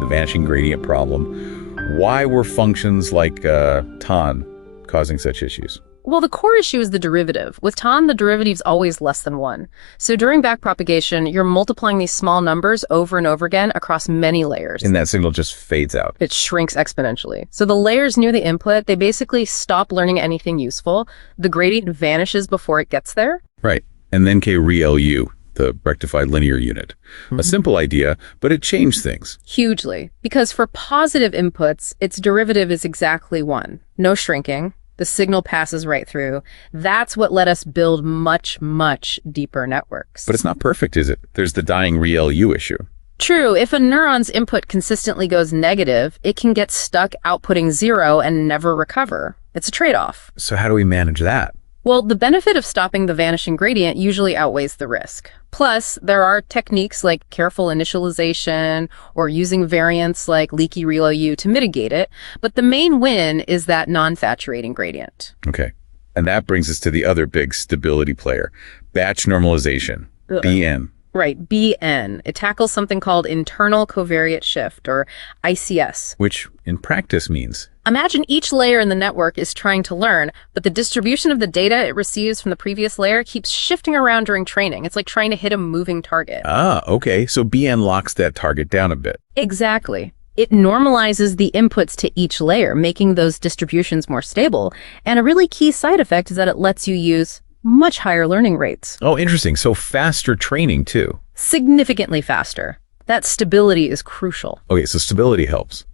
the vanishing gradient problem. Why were functions like tan causing such issues? Well, the core issue is the derivative. With tan, the derivative's always less than 1. So during backpropagation, you're multiplying these small numbers over and over again across many layers. And that signal just fades out. It shrinks exponentially. So the layers near the input, they basically stop learning anything useful. The gradient vanishes before it gets there. Right. And then came ReLU, the rectified linear unit. A simple idea, but it changed things. Hugely. Because for positive inputs, its derivative is exactly 1. No shrinking. The signal passes right through. That's what let us build much, much deeper networks. But it's not perfect, is it? There's the dying ReLU issue. True. If a neuron's input consistently goes negative, it can get stuck outputting 0 and never recover. It's a trade-off. So how do we manage that? Well, the benefit of stopping the vanishing gradient usually outweighs the risk. Plus, there are techniques like careful initialization or using variants like leaky ReLU to mitigate it, but the main win is that non-saturating gradient. Okay. And that brings us to the other big stability player, batch normalization, BN. Right, BN. It tackles something called internal covariate shift, or ICS. Which, in practice, means Imagine each layer in the network is trying to learn, but the distribution of the data it receives from the previous layer keeps shifting around during training. It's like trying to hit a moving target. okay, so BN locks that target down a bit. Exactly. It normalizes the inputs to each layer, making those distributions more stable. And a really key side effect is that it lets you use much higher learning rates. Oh, interesting. So faster training, too. Significantly faster. That stability is crucial. Okay, so stability helps.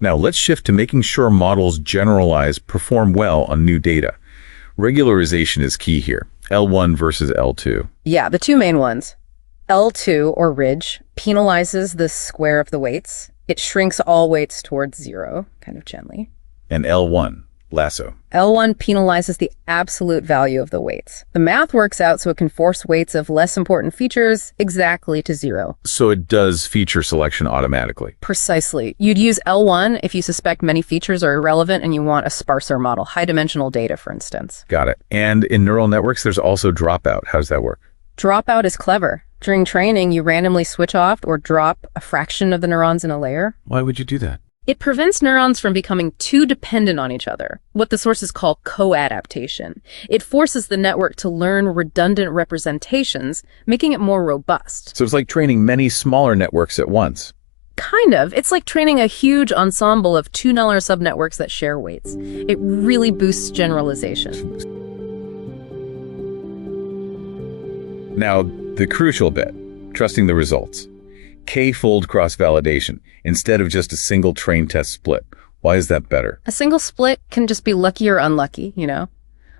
Now, let's shift to making sure models generalize perform well on new data. Regularization is key here. L1 versus L2. Yeah, the two main ones. L2, or ridge, penalizes the square of the weights. It shrinks all weights towards zero, kind of gently. And L1, Lasso. L1 penalizes the absolute value of the weights. The math works out so it can force weights of less important features exactly to zero. So it does feature selection automatically. Precisely. You'd use L1 if you suspect many features are irrelevant and you want a sparser model, high-dimensional data, for instance. Got it. And in neural networks, there's also dropout. How does that work? Dropout is clever. During training, you randomly switch off or drop a fraction of the neurons in a layer. Why would you do that? It prevents neurons from becoming too dependent on each other, what the sources call co-adaptation. It forces the network to learn redundant representations, making it more robust. So it's like training many smaller networks at once. Kind of. It's like training a huge ensemble of two-nuller subnetworks that share weights. It really boosts generalization. Now, the crucial bit, trusting the results. K-fold cross-validation instead of just a single train test split. Why is that better? A single split can just be lucky or unlucky, you know?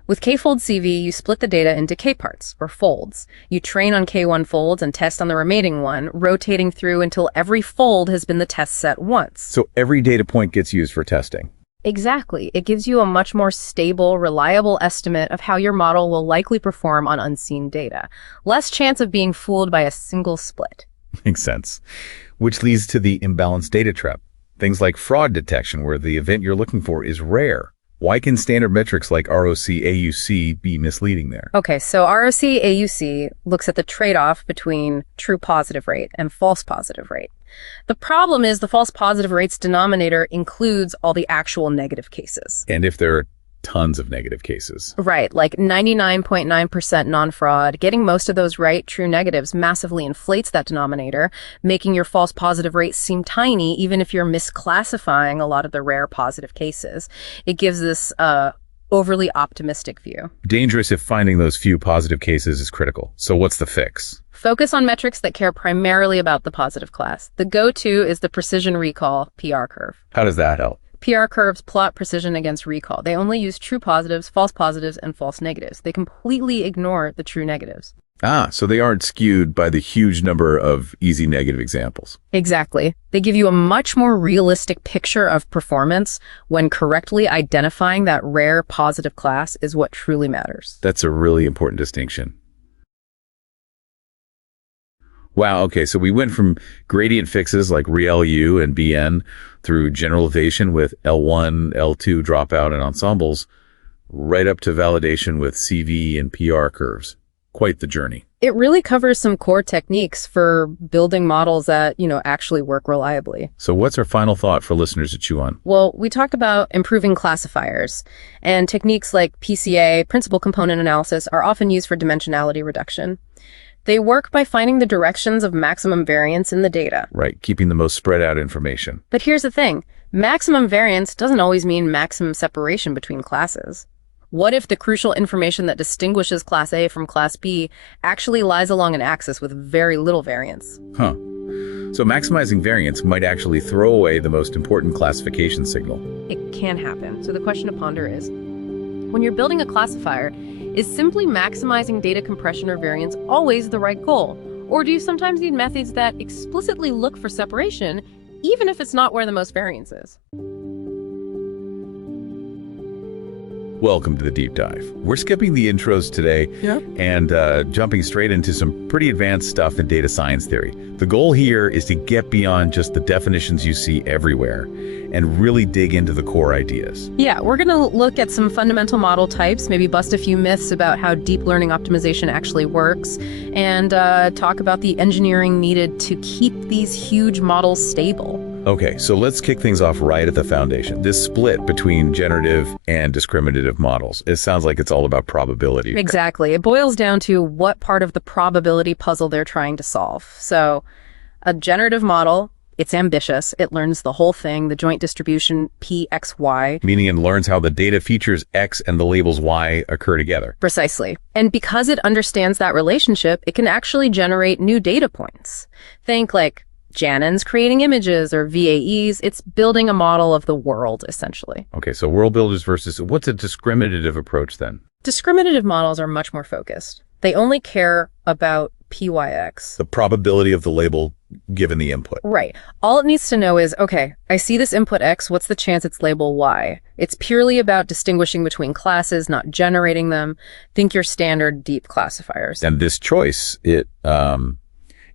With K-fold CV, you split the data into K parts, or folds. You train on K1 folds and test on the remaining one, rotating through until every fold has been the test set once. So every data point gets used for testing. Exactly. It gives you a much more stable, reliable estimate of how your model will likely perform on unseen data. Less chance of being fooled by a single split. Makes sense. Which leads to the imbalanced data trap. Things like fraud detection, where the event you're looking for is rare. Why can standard metrics like ROC-AUC be misleading there? Okay, so ROC-AUC looks at the trade-off between true positive rate and false positive rate. The problem is the false positive rate's denominator includes all the actual negative cases. And if there are tons of negative cases. Right, like 99.9% non-fraud. Getting most of those right, true negatives, massively inflates that denominator, making your false positive rate seem tiny, even if you're misclassifying a lot of the rare positive cases. It gives this overly optimistic view. Dangerous if finding those few positive cases is critical. So what's the fix? Focus on metrics that care primarily about the positive class. The go-to is the precision recall PR curve. How does that help? PR curves plot precision against recall. They only use true positives, and false negatives. They completely ignore the true negatives. So they aren't skewed by the huge number of easy negative examples. Exactly. They give you a much more realistic picture of performance when correctly identifying that rare positive class is what truly matters. That's a really important distinction. Wow, okay, so we went from gradient fixes like ReLU and BN through generalization with L1, L2 dropout and ensembles, right up to validation with CV and PR curves. Quite the journey. It really covers some core techniques for building models that, actually work reliably. So what's our final thought for listeners to chew on? Well, we talked about improving classifiers, and techniques like PCA, principal component analysis, are often used for dimensionality reduction. They work by finding the directions of maximum variance in the data. Right, keeping the most spread out information. But here's the thing. Maximum variance doesn't always mean maximum separation between classes. What if the crucial information that distinguishes Class A from Class B actually lies along an axis with very little variance? So maximizing variance might actually throw away the most important classification signal. It can happen. So the question to ponder is, when you're building a classifier, is simply maximizing data compression or variance always the right goal? Or do you sometimes need methods that explicitly look for separation, even if it's not where the most variance is? Welcome to the deep dive. We're skipping the intros today and jumping straight into some pretty advanced stuff in data science theory. The goal here is to get beyond just the definitions you see everywhere and really dig into the core ideas. Yeah, we're going to look at some fundamental model types, maybe bust a few myths about how deep learning optimization actually works, and talk about the engineering needed to keep these huge models stable. Okay, so let's kick things off right at the foundation. This split between generative and discriminative models, it sounds like it's all about probability. Exactly. It boils down to what part of the probability puzzle they're trying to solve. So a generative model, it's ambitious. It learns the whole thing, the joint distribution PXY. Meaning it learns how the data features X and the labels Y occur together. Precisely. And because it understands that relationship, it can actually generate new data points. Think like Janins creating images or VAEs. It's building a model of the world, essentially. Okay, so world builders versus, what's a discriminative approach then? Discriminative models are much more focused. They only care about PYX. The probability of the label given the input. Right. All it needs to know is, okay, I see this input X, what's the chance it's label Y? It's purely about distinguishing between classes, not generating them. Think your standard deep classifiers. And this choice, it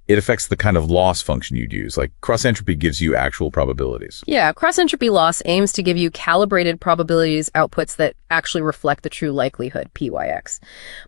affects the kind of loss function you'd use. Like cross-entropy gives you actual probabilities. Yeah, cross-entropy loss aims to give you calibrated probabilities outputs that actually reflect the true likelihood, PYX.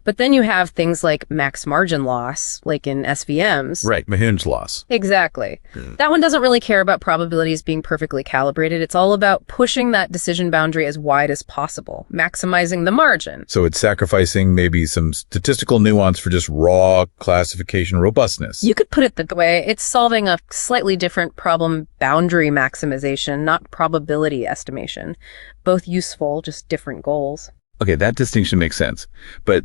But then you have things like max margin loss, like in SVMs. Right, Mahun's loss. Exactly. That one doesn't really care about probabilities being perfectly calibrated. It's all about pushing that decision boundary as wide as possible, maximizing the margin. So it's sacrificing maybe some statistical nuance for just raw classification robustness. You could put it that way. It's solving a slightly different problem, boundary maximization, not probability estimation. Both useful, just different goals. Okay, that distinction makes sense. But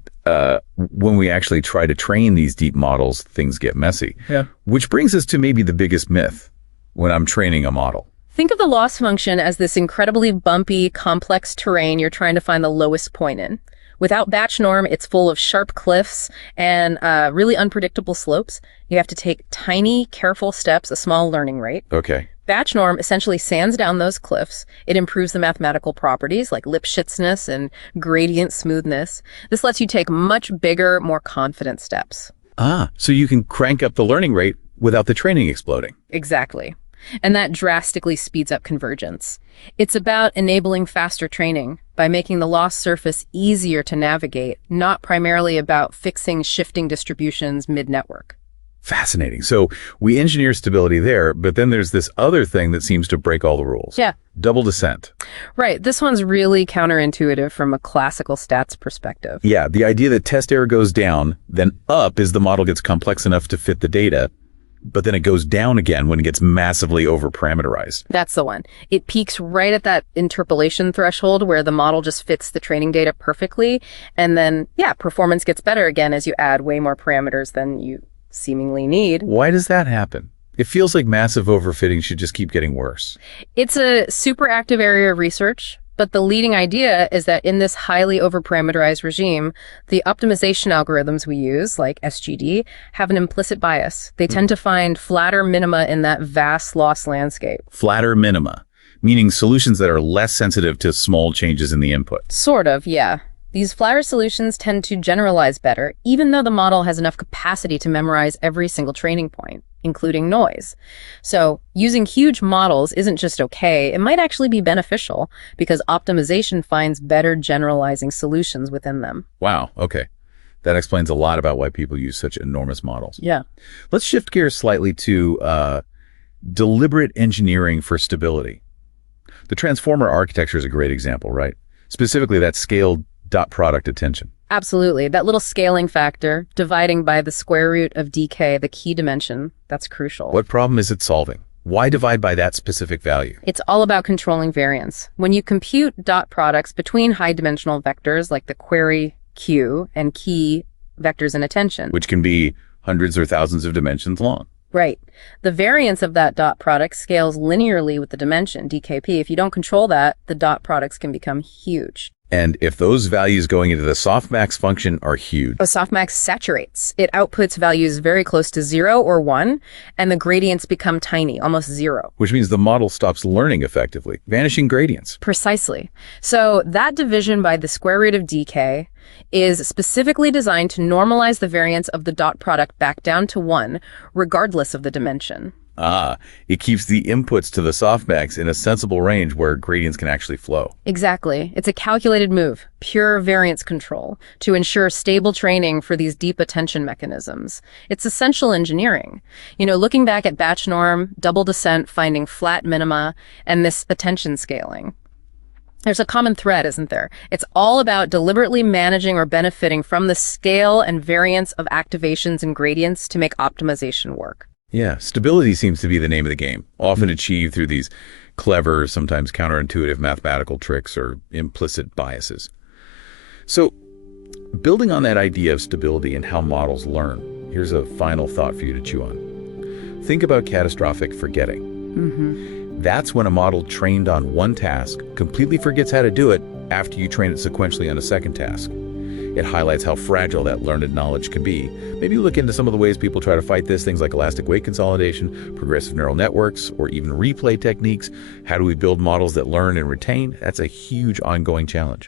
when we actually try to train these deep models, things get messy. Yeah. Which brings us to maybe the biggest myth when I'm training a model. Think of the loss function as this incredibly bumpy, complex terrain you're trying to find the lowest point in. Without batch norm, it's full of sharp cliffs and really unpredictable slopes. You have to take tiny, careful steps, a small learning rate. Okay. Batch norm essentially sands down those cliffs. It improves the mathematical properties like Lipschitzness and gradient smoothness. This lets you take much bigger, more confident steps. Ah, so you can crank up the learning rate without the training exploding. Exactly. And that drastically speeds up convergence. It's about enabling faster training by making the loss surface easier to navigate, not primarily about fixing shifting distributions mid-network. Fascinating. So we engineer stability there, but then there's this other thing that seems to break all the rules. Yeah. Double descent. Right. This one's really counterintuitive from a classical stats perspective. Yeah, the idea that test error goes down, then up as the model gets complex enough to fit the data, but then it goes down again when it gets massively over-parameterized. That's the one. It peaks right at that interpolation threshold where the model just fits the training data perfectly. And then, yeah, performance gets better again as you add way more parameters than you seemingly need. Why does that happen? It feels like massive overfitting should just keep getting worse. It's a super active area of research. But the leading idea is that in this highly overparameterized regime, the optimization algorithms we use, like SGD, have an implicit bias. They tend to find flatter minima in that vast loss landscape. Flatter minima, meaning solutions that are less sensitive to small changes in the input. Sort of, yeah. These flatter solutions tend to generalize better, even though the model has enough capacity to memorize every single training point, including noise. So using huge models isn't just okay, it might actually be beneficial because optimization finds better generalizing solutions within them. Wow, okay. That explains a lot about why people use such enormous models. Yeah. Let's shift gears slightly to deliberate engineering for stability. The transformer architecture is a great example, right? Specifically that scaled dot product attention. Absolutely. That little scaling factor, dividing by the square root of dk, the key dimension, that's crucial. What problem is it solving? Why divide by that specific value? It's all about controlling variance. When you compute dot products between high-dimensional vectors like the query Q and key vectors in attention, which can be hundreds or thousands of dimensions long. Right. The variance of that dot product scales linearly with the dimension, dkp. If you don't control that, the dot products can become huge. And if those values going into the softmax function are huge. Softmax saturates. It outputs values very close to 0 or 1, and the gradients become tiny, almost 0. Which means the model stops learning effectively. Vanishing gradients. Precisely. So that division by the square root of dk is specifically designed to normalize the variance of the dot product back down to 1, regardless of the dimension. It keeps the inputs to the softmax in a sensible range where gradients can actually flow. Exactly. It's a calculated move, pure variance control, to ensure stable training for these deep attention mechanisms. It's essential engineering. Looking back at batch norm, double descent, finding flat minima, and this attention scaling. There's a common thread, isn't there? It's all about deliberately managing or benefiting from the scale and variance of activations and gradients to make optimization work. Yeah, stability seems to be the name of the game, often achieved through these clever, sometimes counterintuitive mathematical tricks or implicit biases. So, building on that idea of stability and how models learn, here's a final thought for you to chew on. Think about catastrophic forgetting. That's when a model trained on one task completely forgets how to do it after you train it sequentially on a second task. It highlights how fragile that learned knowledge can be. Maybe look into some of the ways people try to fight this, things like elastic weight consolidation, progressive neural networks, or even replay techniques. How do we build models that learn and retain? That's a huge ongoing challenge.